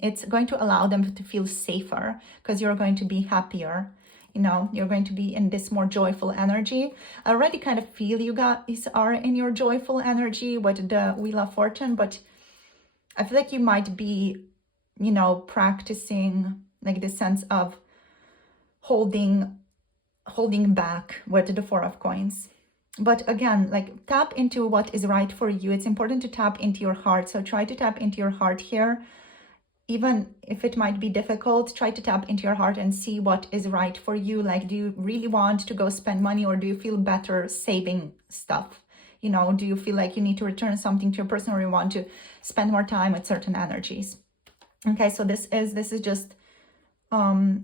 it's going to allow them to feel safer, because you're going to be happier. You know, you're going to be in this more joyful energy. I already kind of feel you guys are in your joyful energy with the Wheel of Fortune, but I feel like you might be, you know, practicing like the sense of holding back with the Four of Coins. But again, like tap into what is right for you. It's important to tap into your heart. So try to tap into your heart here. Even if it might be difficult, try to tap into your heart and see what is right for you. Like, do you really want to go spend money, or do you feel better saving stuff? you know, do you feel like you need to return something to your person, or you want to spend more time with certain energies? Okay, so this is just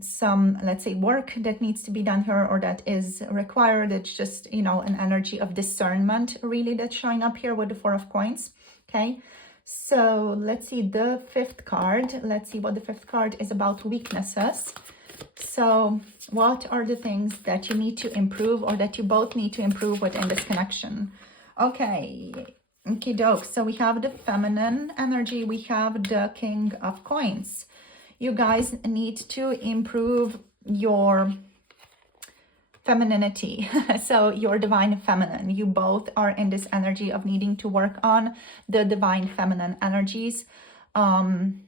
some, let's say, work that needs to be done here, or that is required. It's just, you know, an energy of discernment really that's showing up here with the Four of Coins. Okay, so let's see the fifth card. Let's see what the fifth card is about: weaknesses. So what are the things that you need to improve, or that you both need to improve within this connection? Okay, okie doke. So we have the feminine energy, we have the King of Coins. You guys need to improve your femininity. So your divine feminine. You both are in this energy of needing to work on the divine feminine energies. On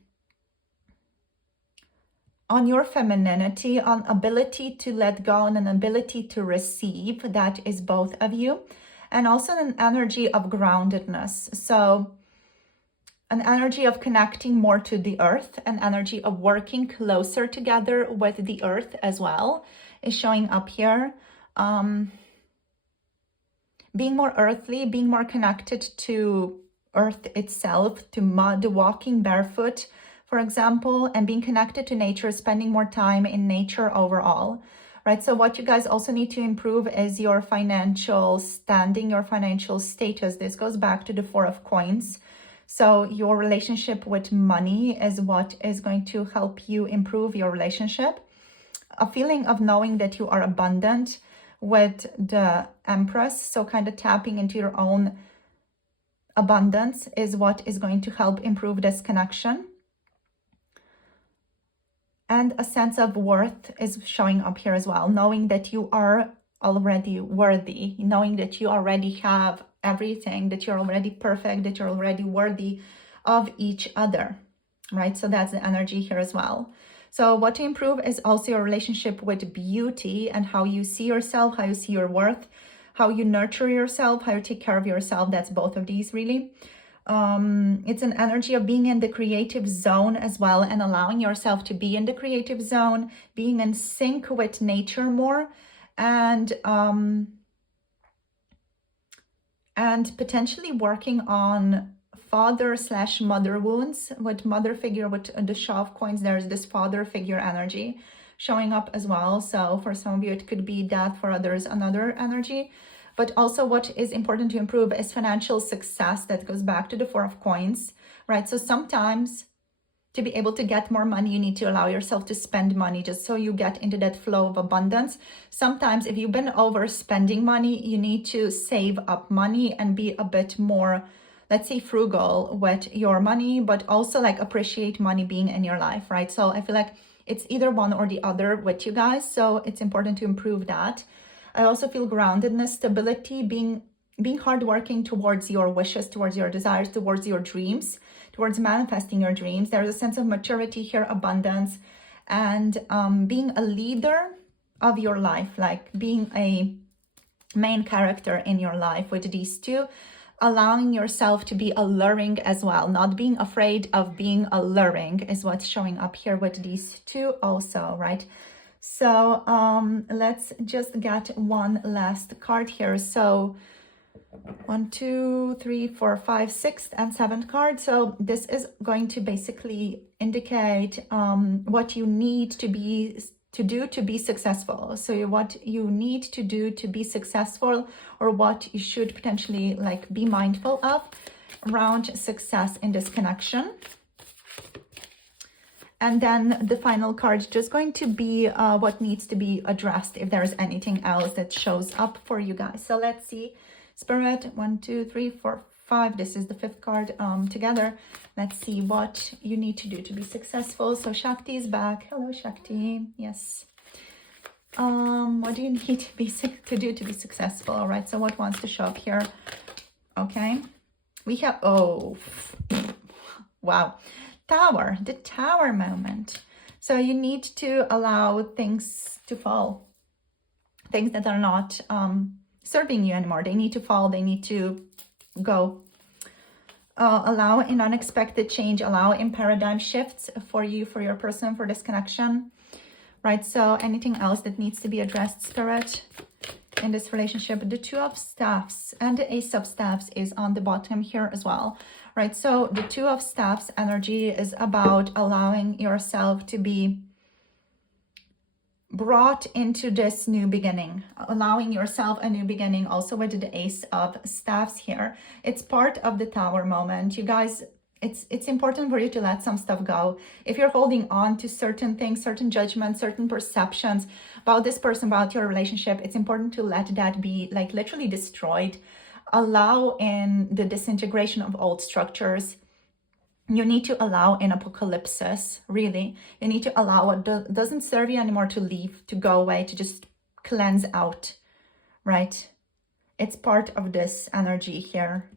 your femininity, on ability to let go and an ability to receive. That is both of you. And also an energy of groundedness. So an energy of connecting more to the earth, an energy of working closer together with the earth as well is showing up here. Being more earthly, being more connected to earth itself, to mud, walking barefoot, for example, and being connected to nature, spending more time in nature overall, right? So what you guys also need to improve is your financial standing, your financial status. This goes back to the Four of Coins. So your relationship with money is what is going to help you improve your relationship. A feeling of knowing that you are abundant with the Empress. So kind of tapping into your own abundance is what is going to help improve this connection. And a sense of worth is showing up here as well. Knowing that you are already worthy, knowing that you already have everything, that you're already perfect, that you're already worthy of each other, right? So that's the energy here as well. So what to improve is also your relationship with beauty and how you see yourself, how you see your worth, how you nurture yourself, how you take care of yourself. That's both of these really. It's an energy of being in the creative zone as well, and allowing yourself to be in the creative zone, being in sync with nature more, and potentially working on father/mother wounds. With mother figure, with the Shaw of Coins, there's this father figure energy showing up as well. So for some of you, it could be that, for others, another energy. But also what is important to improve is financial success. That goes back to the Four of Coins, right? So sometimes to be able to get more money, you need to allow yourself to spend money just so you get into that flow of abundance. Sometimes if you've been overspending money, you need to save up money and be a bit more, let's say, frugal with your money, but also like appreciate money being in your life, right? So I feel like it's either one or the other with you guys. So it's important to improve that. I also feel groundedness, stability, being hardworking towards your wishes, towards your desires, towards your dreams, towards manifesting your dreams. There's a sense of maturity here, abundance, and being a leader of your life, like being a main character in your life with these two. Allowing yourself to be alluring as well, not being afraid of being alluring is what's showing up here with these two also, right? So let's just get one last card here. So 1, 2, 3, 4, 5, 6th and 7th card. So this is going to basically indicate what you need to do to be successful. So what you need to do to be successful, or what you should potentially like be mindful of around success in this connection. And then the final card just going to be what needs to be addressed, if there's anything else that shows up for you guys. So let's see. Spirit, 1, 2, 3, 4, 5. This is the 5th card together. Let's see what you need to do to be successful. So Shakti is back. Hello, Shakti. Yes. What do you need to do to be successful? All right. So what wants to show up here? Okay. We have, oh, wow. Tower, the Tower moment. So you need to allow things to fall. Things that are not serving you anymore. They need to fall. They need to go. Allow in unexpected change. Allow in paradigm shifts for you, for your person, for this connection. Right? So anything else that needs to be addressed, Spirit? in this relationship. The Two of Staffs and the Ace of Staffs is on the bottom here as well, right? So the Two of Staffs energy is about allowing yourself to be brought into this new beginning, allowing yourself a new beginning. Also with the Ace of Staffs here, it's part of the Tower moment, you guys. It's important for you to let some stuff go. If you're holding on to certain things, certain judgments, certain perceptions about this person, about your relationship, it's important to let that be like literally destroyed. Allow in the disintegration of old structures. You need to allow in apocalypses, really. You need to allow what doesn't serve you anymore to leave, to go away, to just cleanse out, right? It's part of this energy here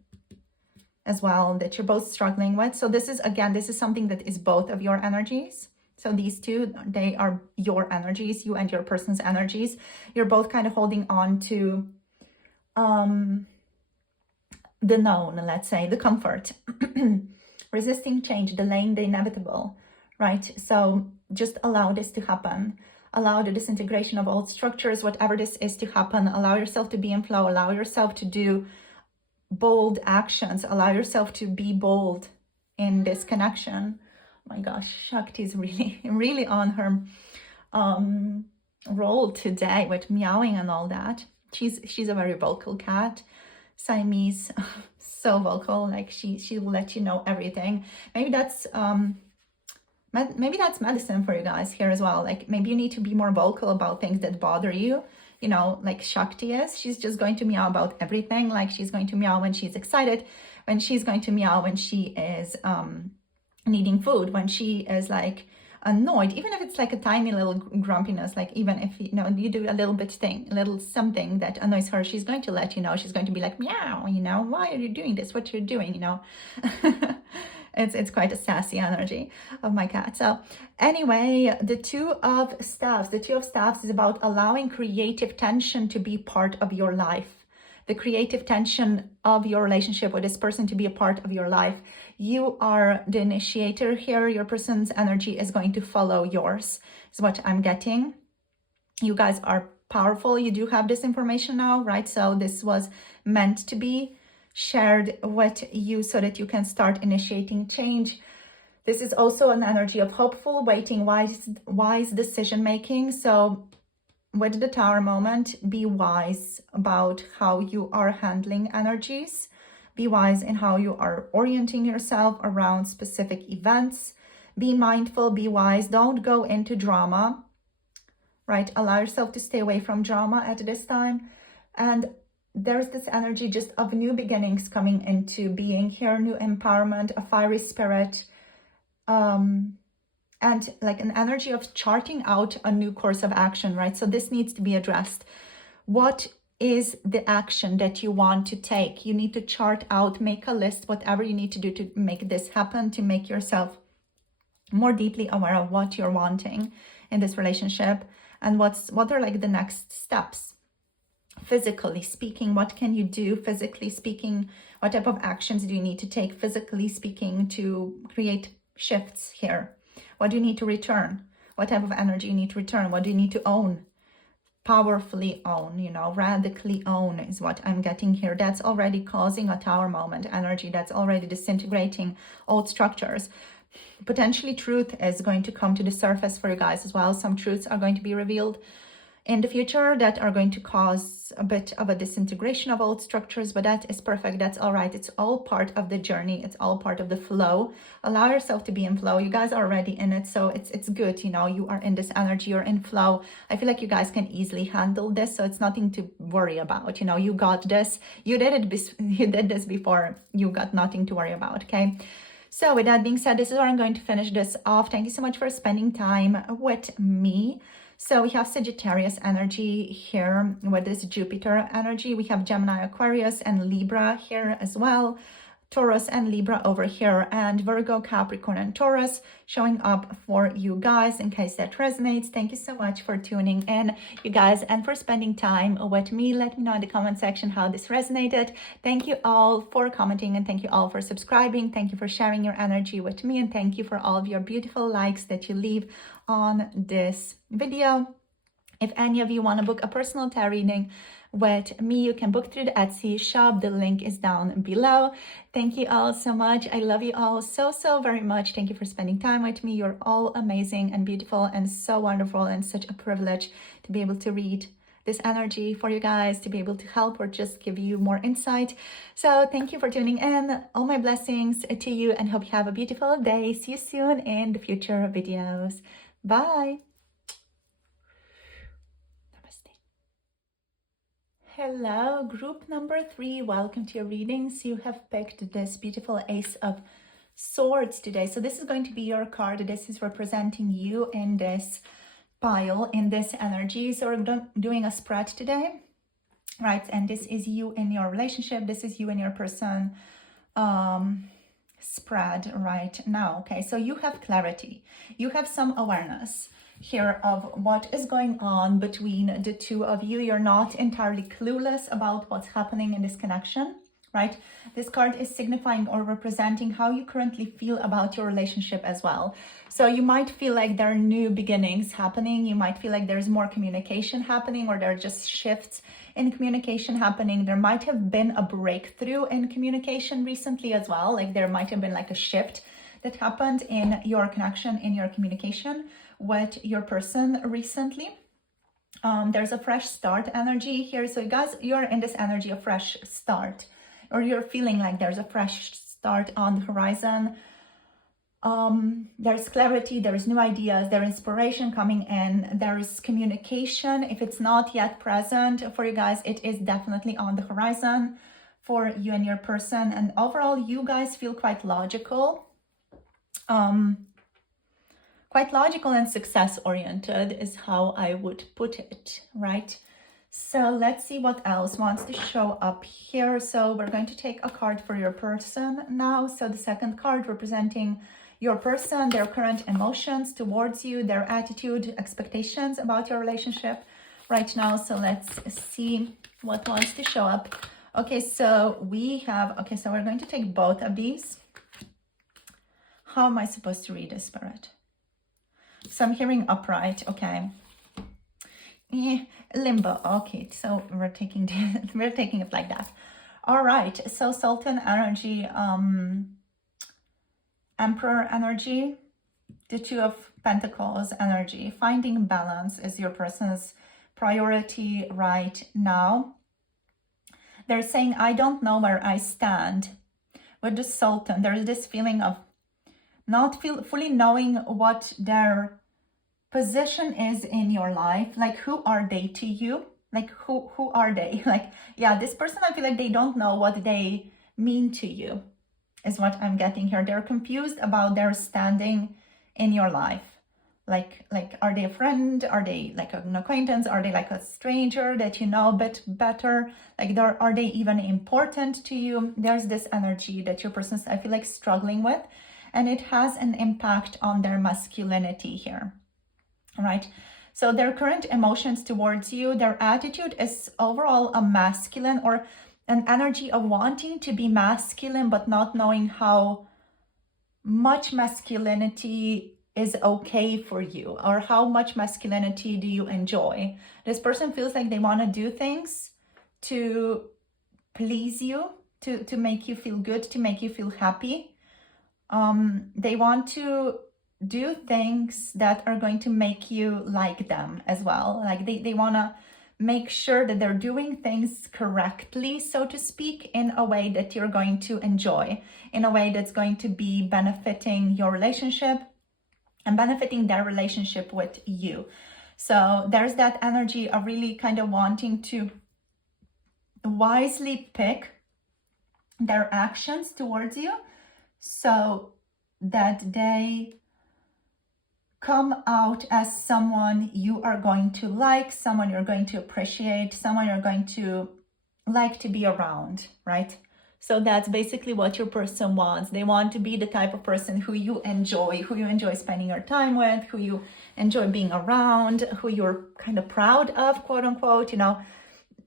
as well that you're both struggling with. So this is, again, this is something that is both of your energies. So these two, they are your energies, you and your person's energies. You're both kind of holding on to the known, let's say, the comfort. Resisting change, delaying the inevitable, right? So just allow this to happen. Allow the disintegration of old structures, whatever this is, to happen. Allow yourself to be in flow. Allow yourself to do bold actions. Allow yourself to be bold in this connection. Oh my gosh, Shakti is really on her roll today with meowing and all that. She's a very vocal cat. Siamese, so vocal, like she will let you know everything. Maybe that's medicine for you guys here as well. Like maybe you need to be more vocal about things that bother you, you know, like Shakti is. She's just going to meow about everything. Like she's going to meow when she's excited, when she's going to meow when she is needing food, when she is like annoyed, even if it's like a tiny little grumpiness, like even if you know you do a little bit thing, a little something that annoys her, she's going to let you know. She's going to be like, meow, you know, why are you doing this, what you're doing, you know. It's quite a sassy energy of my cat. So anyway, the Two of Staffs is about allowing creative tension to be part of your life. The creative tension of your relationship with this person to be a part of your life. You are the initiator here. Your person's energy is going to follow yours, is what I'm getting. You guys are powerful. You do have this information now, right? So this was meant to be shared with you so that you can start initiating change. This is also an energy of hopeful, waiting, wise decision making. So with the Tower moment, be wise about how you are handling energies. Be wise in how you are orienting yourself around specific events. Be mindful, be wise. Don't go into drama, right? Allow yourself to stay away from drama at this time. And there's this energy just of new beginnings coming into being here, new empowerment, a fiery spirit, and like an energy of charting out a new course of action, right? So this needs to be addressed. What is the action that you want to take? You need to chart out, make a list, whatever you need to do to make this happen, to make yourself more deeply aware of what you're wanting in this relationship and what are like the next steps. Physically speaking, what can you do? Physically speaking, what type of actions do you need to take? Physically speaking, to create shifts here. What do you need to return? What type of energy you need to return? What do you need to own? Powerfully own, you know, radically own is what I'm getting here. That's already causing a Tower moment energy. That's already disintegrating old structures. Potentially truth is going to come to the surface for you guys as well. Some truths are going to be revealed in the future that are going to cause a bit of a disintegration of old structures, but that is perfect. That's all right. It's all part of the journey. It's all part of the flow. Allow yourself to be in flow. You guys are already in it, so it's good. You know, you are in this energy. You're in flow. I feel like you guys can easily handle this, so it's nothing to worry about. You know, you got this. You did this before. You got nothing to worry about. Okay. So with that being said, this is where I'm going to finish this off. Thank you so much for spending time with me. So we have Sagittarius energy here with this Jupiter energy. We have Gemini, Aquarius, and Libra here as well. Taurus and Libra over here, and Virgo, Capricorn, and Taurus showing up for you guys in case that resonates. Thank you so much for tuning in, you guys, and for spending time with me. Let me know in the comment section how this resonated. Thank you all for commenting, and thank you all for subscribing. Thank you for sharing your energy with me, and thank you for all of your beautiful likes that you leave on this video. If any of you want to book a personal tarot reading with me, you can book through the Etsy shop. The link is down below. Thank you all so much. I love you all so, so very much. Thank you for spending time with me. You're all amazing and beautiful and so wonderful, and such a privilege to be able to read this energy for you guys, to be able to help or just give you more insight. So thank you for tuning in. All my blessings to you, and hope you have a beautiful day. See you soon in the future videos. Bye. Hello, group number 3. Welcome to your readings. You have picked this beautiful Ace of Swords today. So this is going to be your card. This is representing you in this pile, in this energy. So we're doing a spread today, right? And this is you in your relationship. This is you and your person spread right now. Okay, so you have clarity. You have some awareness here of what is going on between the two of you. You're not entirely clueless about what's happening in this connection, right? This card is signifying or representing how you currently feel about your relationship as well. So you might feel like there are new beginnings happening. You might feel like there's more communication happening, or there are just shifts in communication happening. There might have been a breakthrough in communication recently as well. Like there might have been like a shift that happened in your connection, in your communication with your person recently. There's a fresh start energy here. So you guys, you're in this energy of fresh start, or you're feeling like there's a fresh start on the horizon. There's clarity, there's new ideas, there's inspiration coming in, there's communication. If it's not yet present for you guys, it is definitely on the horizon for you and your person. And overall, you guys feel quite logical. Quite logical and success-oriented is how I would put it, right? So let's see what else wants to show up here. So we're going to take a card for your person now. So the second card representing your person, their current emotions towards you, their attitude, expectations about your relationship right now. So let's see what wants to show up. Okay, so we have, okay, so we're going to take both of these. How am I supposed to read this, Spirit? So I'm hearing upright, okay. Limbo, okay, so we're taking it like that. All right, so Sultan energy, Emperor energy, the Two of Pentacles energy. Finding balance is your person's priority right now. They're saying, I don't know where I stand. With the Sultan, there's this feeling of not fully knowing what their position is in your life. Like, who are they to you? Like, who are they? Like, yeah, this person, I feel like they don't know what they mean to you, is what I'm getting here. They're confused about their standing in your life. Like, are they a friend? Are they like an acquaintance? Are they like a stranger that you know a bit better? Like, are they even important to you? There's this energy that your person's, I feel like, struggling with. And it has an impact on their masculinity here, right? So their current emotions towards you, their attitude is overall a masculine, or an energy of wanting to be masculine, but not knowing how much masculinity is okay for you, or how much masculinity do you enjoy. This person feels like they want to do things to please you, to make you feel good, to make you feel happy. They want to do things that are going to make you like them as well. Like they want to make sure that they're doing things correctly, so to speak, in a way that you're going to enjoy, in a way that's going to be benefiting your relationship and benefiting their relationship with you. So there's that energy of really kind of wanting to wisely pick their actions towards you, so that they come out as someone you are going to like, someone you're going to appreciate, someone you're going to like to be around, right? So that's basically what your person wants. They want to be the type of person who you enjoy spending your time with, who you enjoy being around, who you're kind of proud of, quote unquote, you know.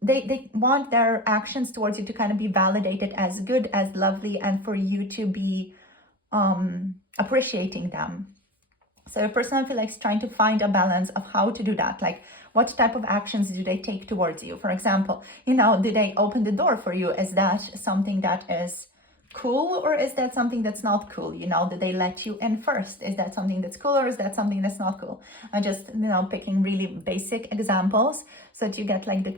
They want their actions towards you to kind of be validated as good, as lovely, and for you to be appreciating them. So a person, I feel like, is trying to find a balance of how to do that. Like, What type of actions do they take towards you? For example, you know, do they open the door for you? Is that something that is cool, or is that something that's not cool? You know, do they let you in first? Is that something that's cool, or is that something that's not cool? I'm just, you know, picking really basic examples so that you get like the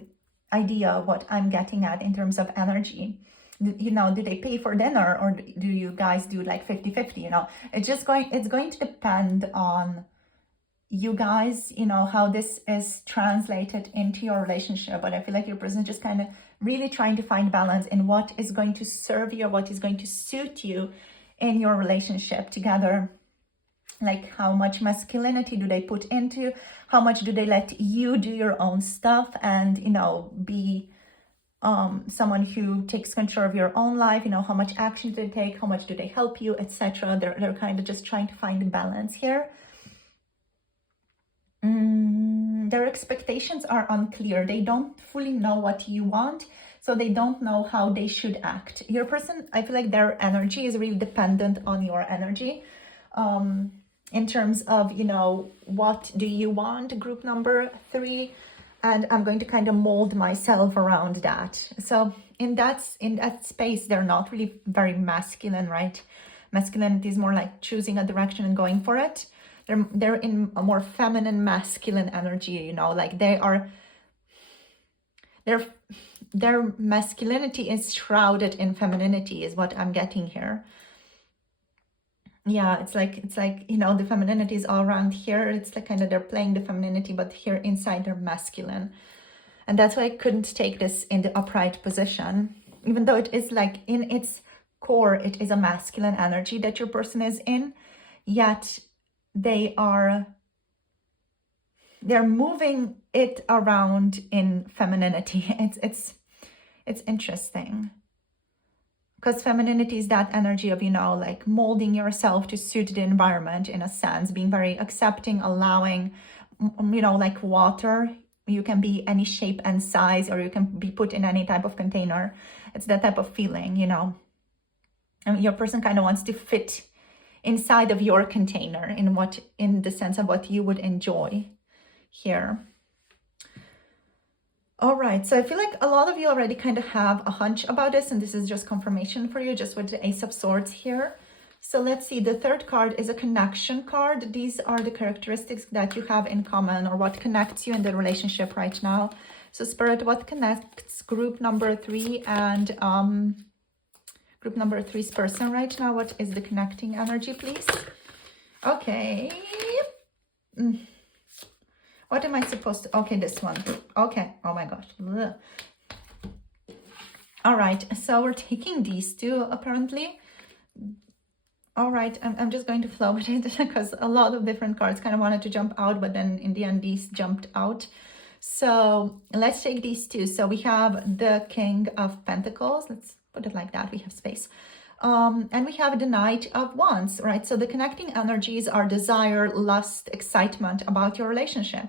idea of what I'm getting at in terms of energy. You know, do they pay for dinner, or do you guys do like 50-50? You know, it's going to depend on you guys, you know, how this is translated into your relationship. But I feel like your person is just kind of really trying to find balance in what is going to serve you, or what is going to suit you in your relationship together. Like, how much masculinity do they put into, how much do they let you do your own stuff and, you know, be someone who takes control of your own life. You know, how much action do they take, how much do they help you, etc. They're kind of just trying to find a balance here. Their expectations are unclear. They don't fully know what you want, so they don't know how they should act. Your person, I feel like their energy is really dependent on your energy, in terms of, you know, what do you want, group number 3, and I'm going to kind of mold myself around that. So in that space, they're not really very masculine, right? Masculinity is more like choosing a direction and going for it. They're in a more feminine, masculine energy, you know, like their masculinity is shrouded in femininity is what I'm getting here. Yeah, it's like, you know, the femininity is all around here. It's like kind of they're playing the femininity, but here inside they're masculine. And that's why I couldn't take this in the upright position, even though it is like in its core, it is a masculine energy that your person is in, yet they're moving it around in femininity. It's interesting, because femininity is that energy of, you know, like molding yourself to suit the environment, in a sense, being very accepting, allowing, you know, like water. You can be any shape and size, or you can be put in any type of container. It's that type of feeling, you know. And your person kind of wants to fit inside of your container in the sense of what you would enjoy here. All right, so I feel like a lot of you already kind of have a hunch about this, and this is just confirmation for you, just with the Ace of Swords here. So let's see, the third card is a connection card. These are the characteristics that you have in common, or what connects you in the relationship right now. So Spirit, what connects group number 3 and group number 3's person right now? What is the connecting energy, please? Okay. What am I supposed to... Okay, this one. Okay. Oh my gosh. Ugh. All right. So we're taking these two, apparently. All right. I'm just going to flow with it because a lot of different cards kind of wanted to jump out, but then in the end, these jumped out. So let's take these two. So we have the King of Pentacles. Let's put it like that. We have space. And we have the Knight of Wands, right? So the connecting energies are desire, lust, excitement about your relationship.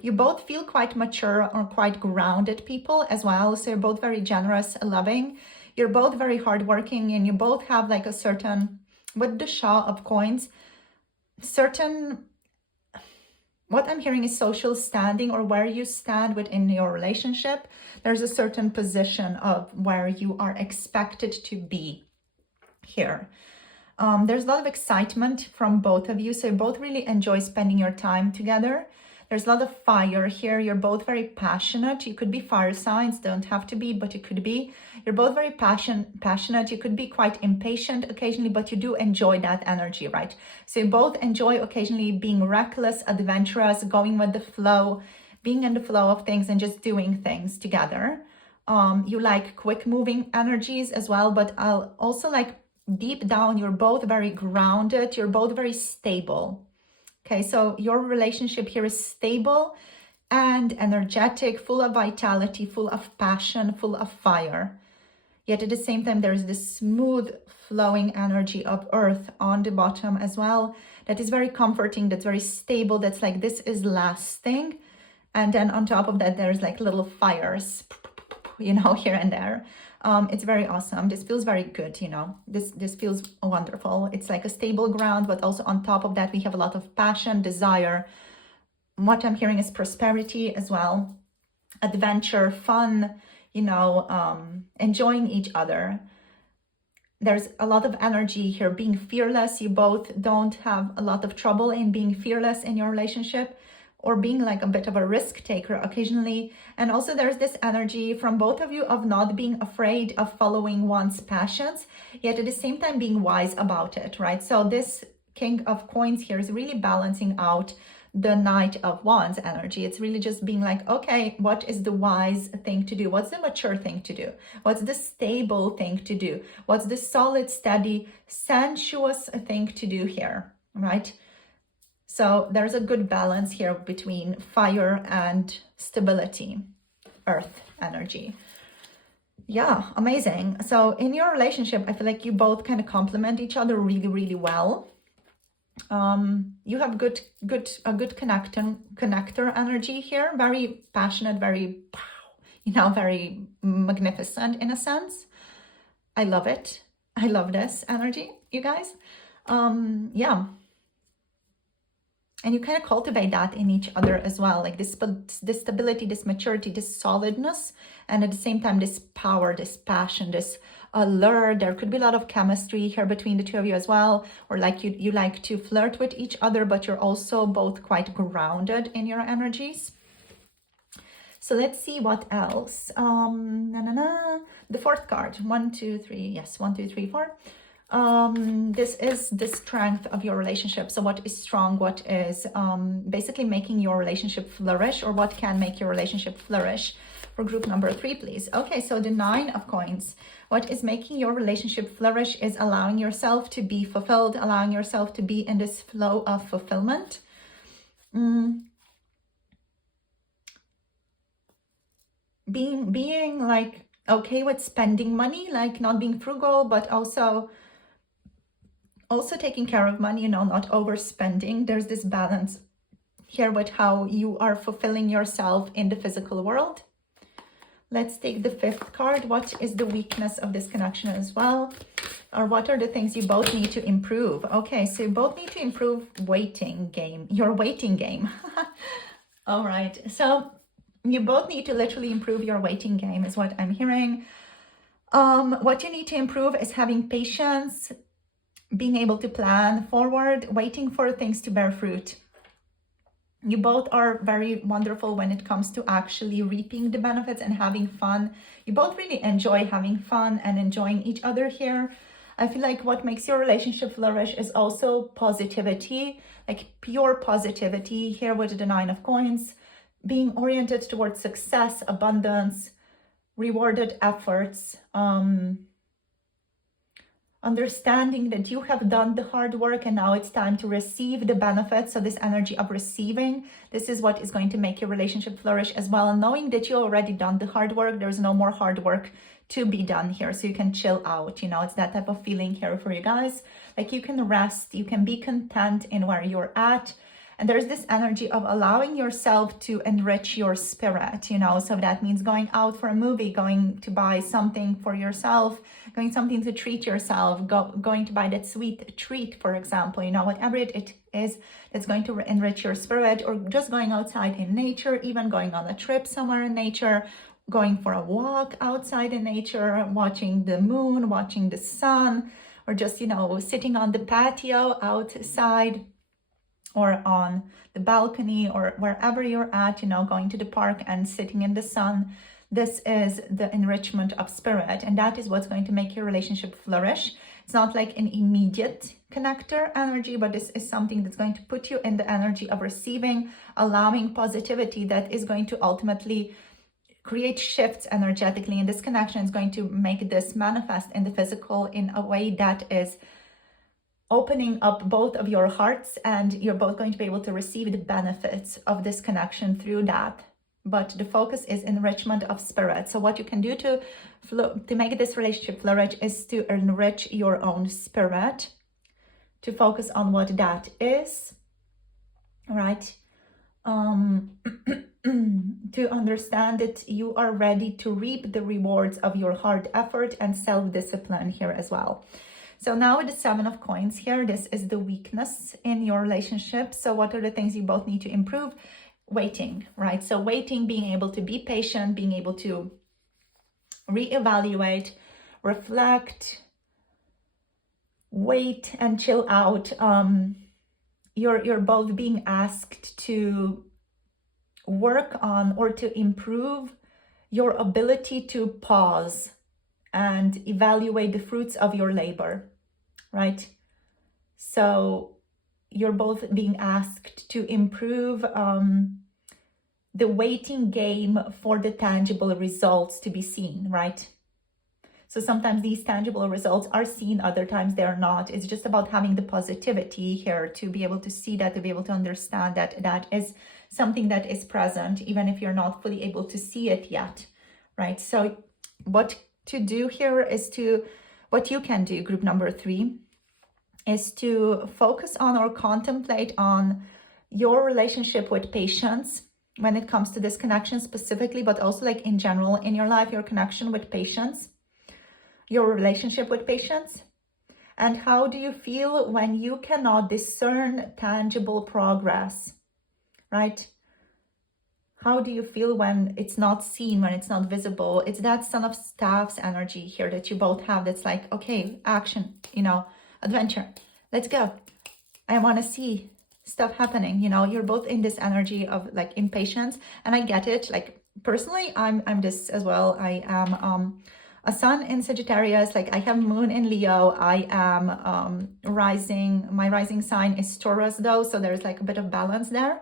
You both feel quite mature or quite grounded people as well. So you're both very generous, loving. You're both very hardworking, and you both have like a certain, with the Shah of Coins, certain, what I'm hearing is social standing, or where you stand within your relationship. There's a certain position of where you are expected to be here. There's a lot of excitement from both of you, so you both really enjoy spending your time together. There's a lot of fire here. You're both very passionate. You could be fire signs, don't have to be, but you could be. You're both very passionate. You could be quite impatient occasionally, but you do enjoy that energy, right? So you both enjoy occasionally being reckless, adventurous, going with the flow, being in the flow of things and just doing things together. You like quick moving energies as well, but I'll also like deep down, you're both very grounded. You're both very stable. Okay, so your relationship here is stable and energetic, full of vitality, full of passion, full of fire. Yet at the same time, there is this smooth flowing energy of earth on the bottom as well. That is very comforting, that's very stable, that's like, this is lasting. And then on top of that, there's like little fires, you know, here and there. It's very awesome. This feels very good, you know. This feels wonderful. It's like a stable ground, but also on top of that, we have a lot of passion, desire, what I'm hearing is prosperity as well, adventure, fun, enjoying each other. There's a lot of energy here, being fearless. You both don't have a lot of trouble in being fearless in your relationship, or being like a bit of a risk taker occasionally. And also there's this energy from both of you of not being afraid of following one's passions, yet at the same time being wise about it, right? So this King of Coins here is really balancing out the Knight of Wands energy. It's really just being like, okay, what is the wise thing to do? What's the mature thing to do? What's the stable thing to do? What's the solid, steady, sensuous thing to do here, right? So there's a good balance here between fire and stability, earth energy. Yeah, amazing. So in your relationship, I feel like you both kind of complement each other really, really well. You have a good connector energy here, very passionate, very, very magnificent in a sense. I love it. I love this energy, you guys. Yeah. And you kind of cultivate that in each other as well, like this stability, this maturity, this solidness, and at the same time, this power, this passion, this allure. There could be a lot of chemistry here between the two of you as well, or like you like to flirt with each other, but you're also both quite grounded in your energies. So let's see what else. The fourth card, 1, 2, 3. Yes, 1, 2, 3, 4. This is the strength of your relationship. So what is strong, what is basically making your relationship flourish, or what can make your relationship flourish? For group number 3, please. Okay, so the 9 of Coins. What is making your relationship flourish is allowing yourself to be fulfilled, allowing yourself to be in this flow of fulfillment. Being like okay with spending money, like not being frugal, but also taking care of money, not overspending. There's this balance here with how you are fulfilling yourself in the physical world. Let's take the 5th card. What is the weakness of this connection as well? Or what are the things you both need to improve? Okay, so you both need to improve your waiting game. All right, so you both need to literally improve your waiting game is what I'm hearing. What you need to improve is having patience, being able to plan forward, waiting for things to bear fruit. You both are very wonderful when it comes to actually reaping the benefits and having fun. You both really enjoy having fun and enjoying each other here. I feel like what makes your relationship flourish is also positivity, like pure positivity here with the 9 of Coins, being oriented towards success, abundance, rewarded efforts, understanding that you have done the hard work and now it's time to receive the benefits. So this energy of receiving, this is what is going to make your relationship flourish as well. And knowing that you already done the hard work, there's no more hard work to be done here. So you can chill out, it's that type of feeling here for you guys. Like you can rest, you can be content in where you're at. And there's this energy of allowing yourself to enrich your spirit, so that means going out for a movie, going to buy something for yourself, going something to treat yourself, going to buy that sweet treat, for example, whatever it is that's going to enrich your spirit, or just going outside in nature, even going on a trip somewhere in nature, going for a walk outside in nature, watching the moon, watching the sun, or just, sitting on the patio outside, or on the balcony, or wherever you're at, going to the park and sitting in the sun. This is the enrichment of spirit, and that is what's going to make your relationship flourish. It's not like an immediate connector energy, but this is something that's going to put you in the energy of receiving, allowing positivity that is going to ultimately create shifts energetically. And this connection is going to make this manifest in the physical in a way that is opening up both of your hearts, and you're both going to be able to receive the benefits of this connection through that. But the focus is enrichment of spirit. So what you can do to make this relationship flourish is to enrich your own spirit, to focus on what that is, right? To understand that you are ready to reap the rewards of your hard effort and self-discipline here as well. So now with the 7 of Coins here, this is the weakness in your relationship. So what are the things you both need to improve? waiting, right? So waiting, being able to be patient, being able to reevaluate, reflect, wait and chill out. You're both being asked to work on or to improve your ability to pause and evaluate the fruits of your labor, right? So you're both being asked to improve the waiting game for the tangible results to be seen, right? So sometimes these tangible results are seen, other times they're not. It's just about having the positivity here to be able to see that, to be able to understand that that is something that is present, even if you're not fully able to see it yet, right? So what to do here is what you can do, group number 3, is to focus on or contemplate on your relationship with patience when it comes to this connection specifically, but also like in general in your life, your connection with patience, your relationship with patience. And how do you feel when you cannot discern tangible progress, right? How do you feel when it's not seen, when it's not visible? It's that Son of Staffs energy here that you both have. That's like, okay, action, adventure. Let's go. I want to see stuff happening. You're both in this energy of like impatience, and I get it. Like personally, I'm this as well. I am a sun in Sagittarius. Like I have moon in Leo. I am my rising sign is Taurus though, so there's like a bit of balance there.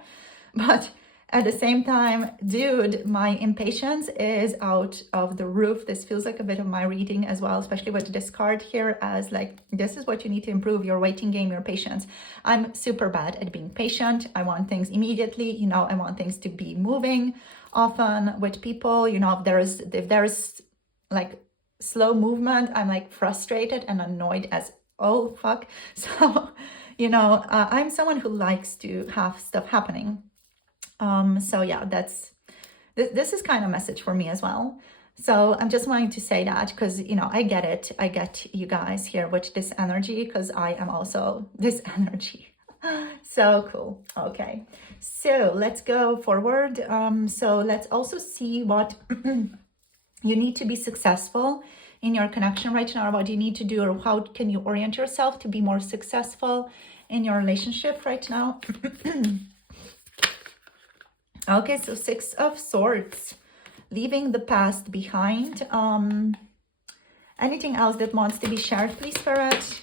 But at the same time, dude, my impatience is out of the roof. This feels like a bit of my reading as well, especially with this card here, as like, this is what you need to improve, your waiting game, your patience. I'm super bad at being patient. I want things immediately, I want things to be moving often with people. If there's like slow movement, I'm like frustrated and annoyed as oh fuck. So, I'm someone who likes to have stuff happening. So yeah, this is kind of a message for me as well. So I'm just wanting to say that because, I get it. I get you guys here with this energy because I am also this energy. So cool. Okay. So let's go forward. So let's also see what you need to be successful in your connection right now, or what you need to do, or how can you orient yourself to be more successful in your relationship right now. Okay, so 6 of Swords, leaving the past behind. Anything else that wants to be shared, please, Spirit?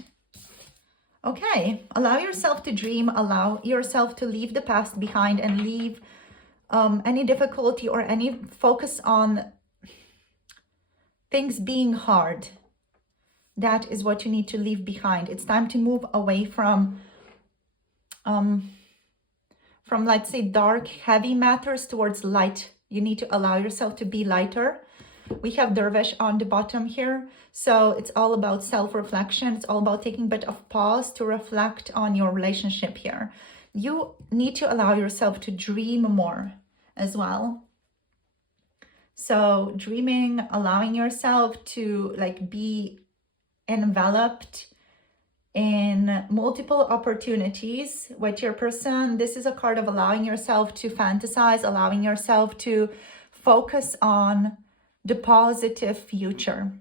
Okay, allow yourself to dream, allow yourself to leave the past behind and leave any difficulty or any focus on things being hard. That is what you need to leave behind. It's time to move away from let's say dark, heavy matters towards light. You need to allow yourself to be lighter. We have Dervish on the bottom here. So it's all about self-reflection. It's all about taking a bit of pause to reflect on your relationship here. You need to allow yourself to dream more as well. So dreaming, allowing yourself to like be enveloped in multiple opportunities with your person. This is a card of allowing yourself to fantasize, allowing yourself to focus on the positive future,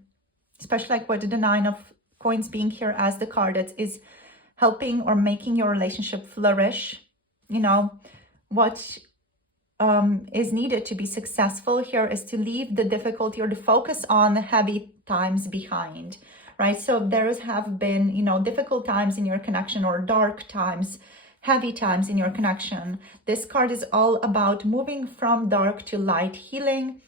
especially like with the 9 of Coins being here as the card that is helping or making your relationship flourish. What is needed to be successful here is to leave the difficulty or the focus on the heavy times behind. Right, so there have been, difficult times in your connection, or dark times, heavy times in your connection. This card is all about moving from dark to light, healing,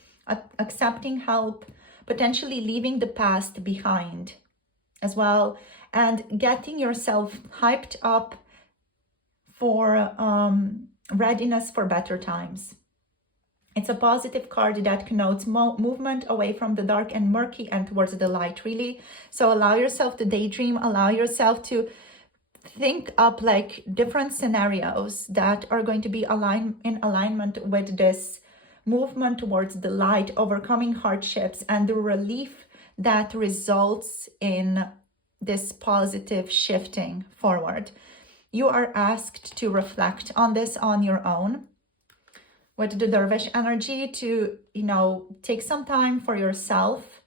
accepting help, potentially leaving the past behind as well, and getting yourself hyped up for readiness for better times. It's a positive card that connotes movement away from the dark and murky and towards the light, really. So allow yourself to daydream, allow yourself to think up like different scenarios that are going to be in alignment with this movement towards the light, overcoming hardships and the relief that results in this positive shifting forward. You are asked to reflect on this on your own. with the dervish energy to, you know, take some time for yourself.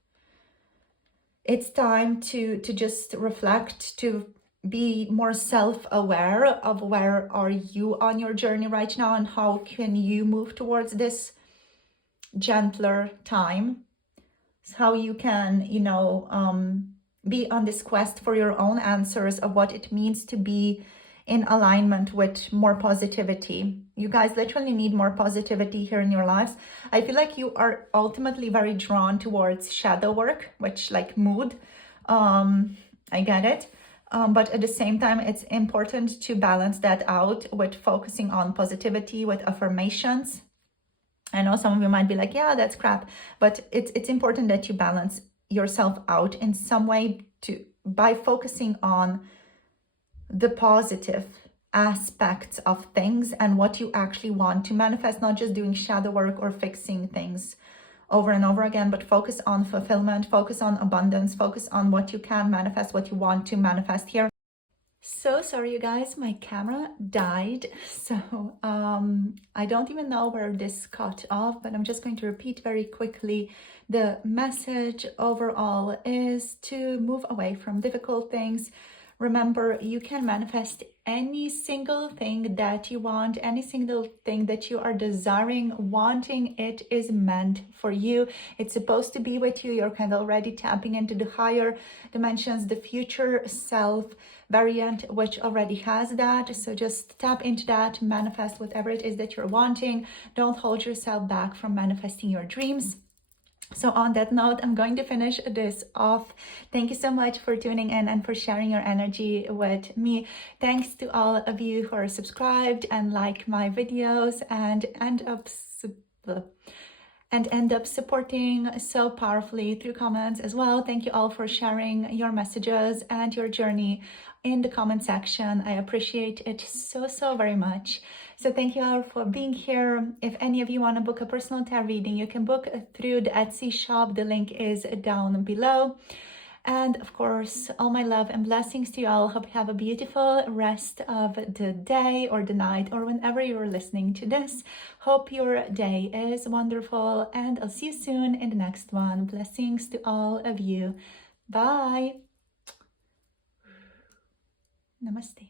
It's time to just reflect, to be more self-aware of where are you on your journey right now and how can you move towards this gentler time. How you can, you know, be on this quest for your own answers of what it means to be in alignment with more positivity. You guys literally need more positivity here in your lives. I feel like you are ultimately very drawn towards shadow work, which like mood. I get it. But at the same time, it's important to balance that out with focusing on positivity, with affirmations. I know some of you might be like, yeah, that's crap, but it's important that you balance yourself out in some way by focusing on the positive aspects of things and what you actually want to manifest, not just doing shadow work or fixing things over and over again, but focus on fulfillment, focus on abundance, focus on what you can manifest, what you want to manifest here. So sorry, you guys, my camera died. So I don't even know where this cut off, but I'm just going to repeat very quickly. The message overall is to move away from difficult things. Remember, you can manifest any single thing that you want, any single thing that you are desiring, wanting. It is meant for you. It's supposed to be with you. You're kind of already tapping into the higher dimensions, the future self variant, which already has that. So just tap into that, manifest whatever it is that you're wanting. Don't hold yourself back from manifesting your dreams. So on that note, I'm going to finish this off. Thank you so much for tuning in and for sharing your energy with me. Thanks to all of you who are subscribed and like my videos and end up supporting so powerfully through comments as well. Thank you all for sharing your messages and your journey in the comment section. I appreciate it so very much. So thank you all for being here. If any of you want to book a personal tarot reading, you can book through the Etsy shop. The link is down below. And of course, all my love and blessings to you all. Hope you have a beautiful rest of the day or the night or whenever you're listening to this. Hope your day is wonderful, and I'll see you soon in the next one. Blessings to all of you. Bye. Namaste.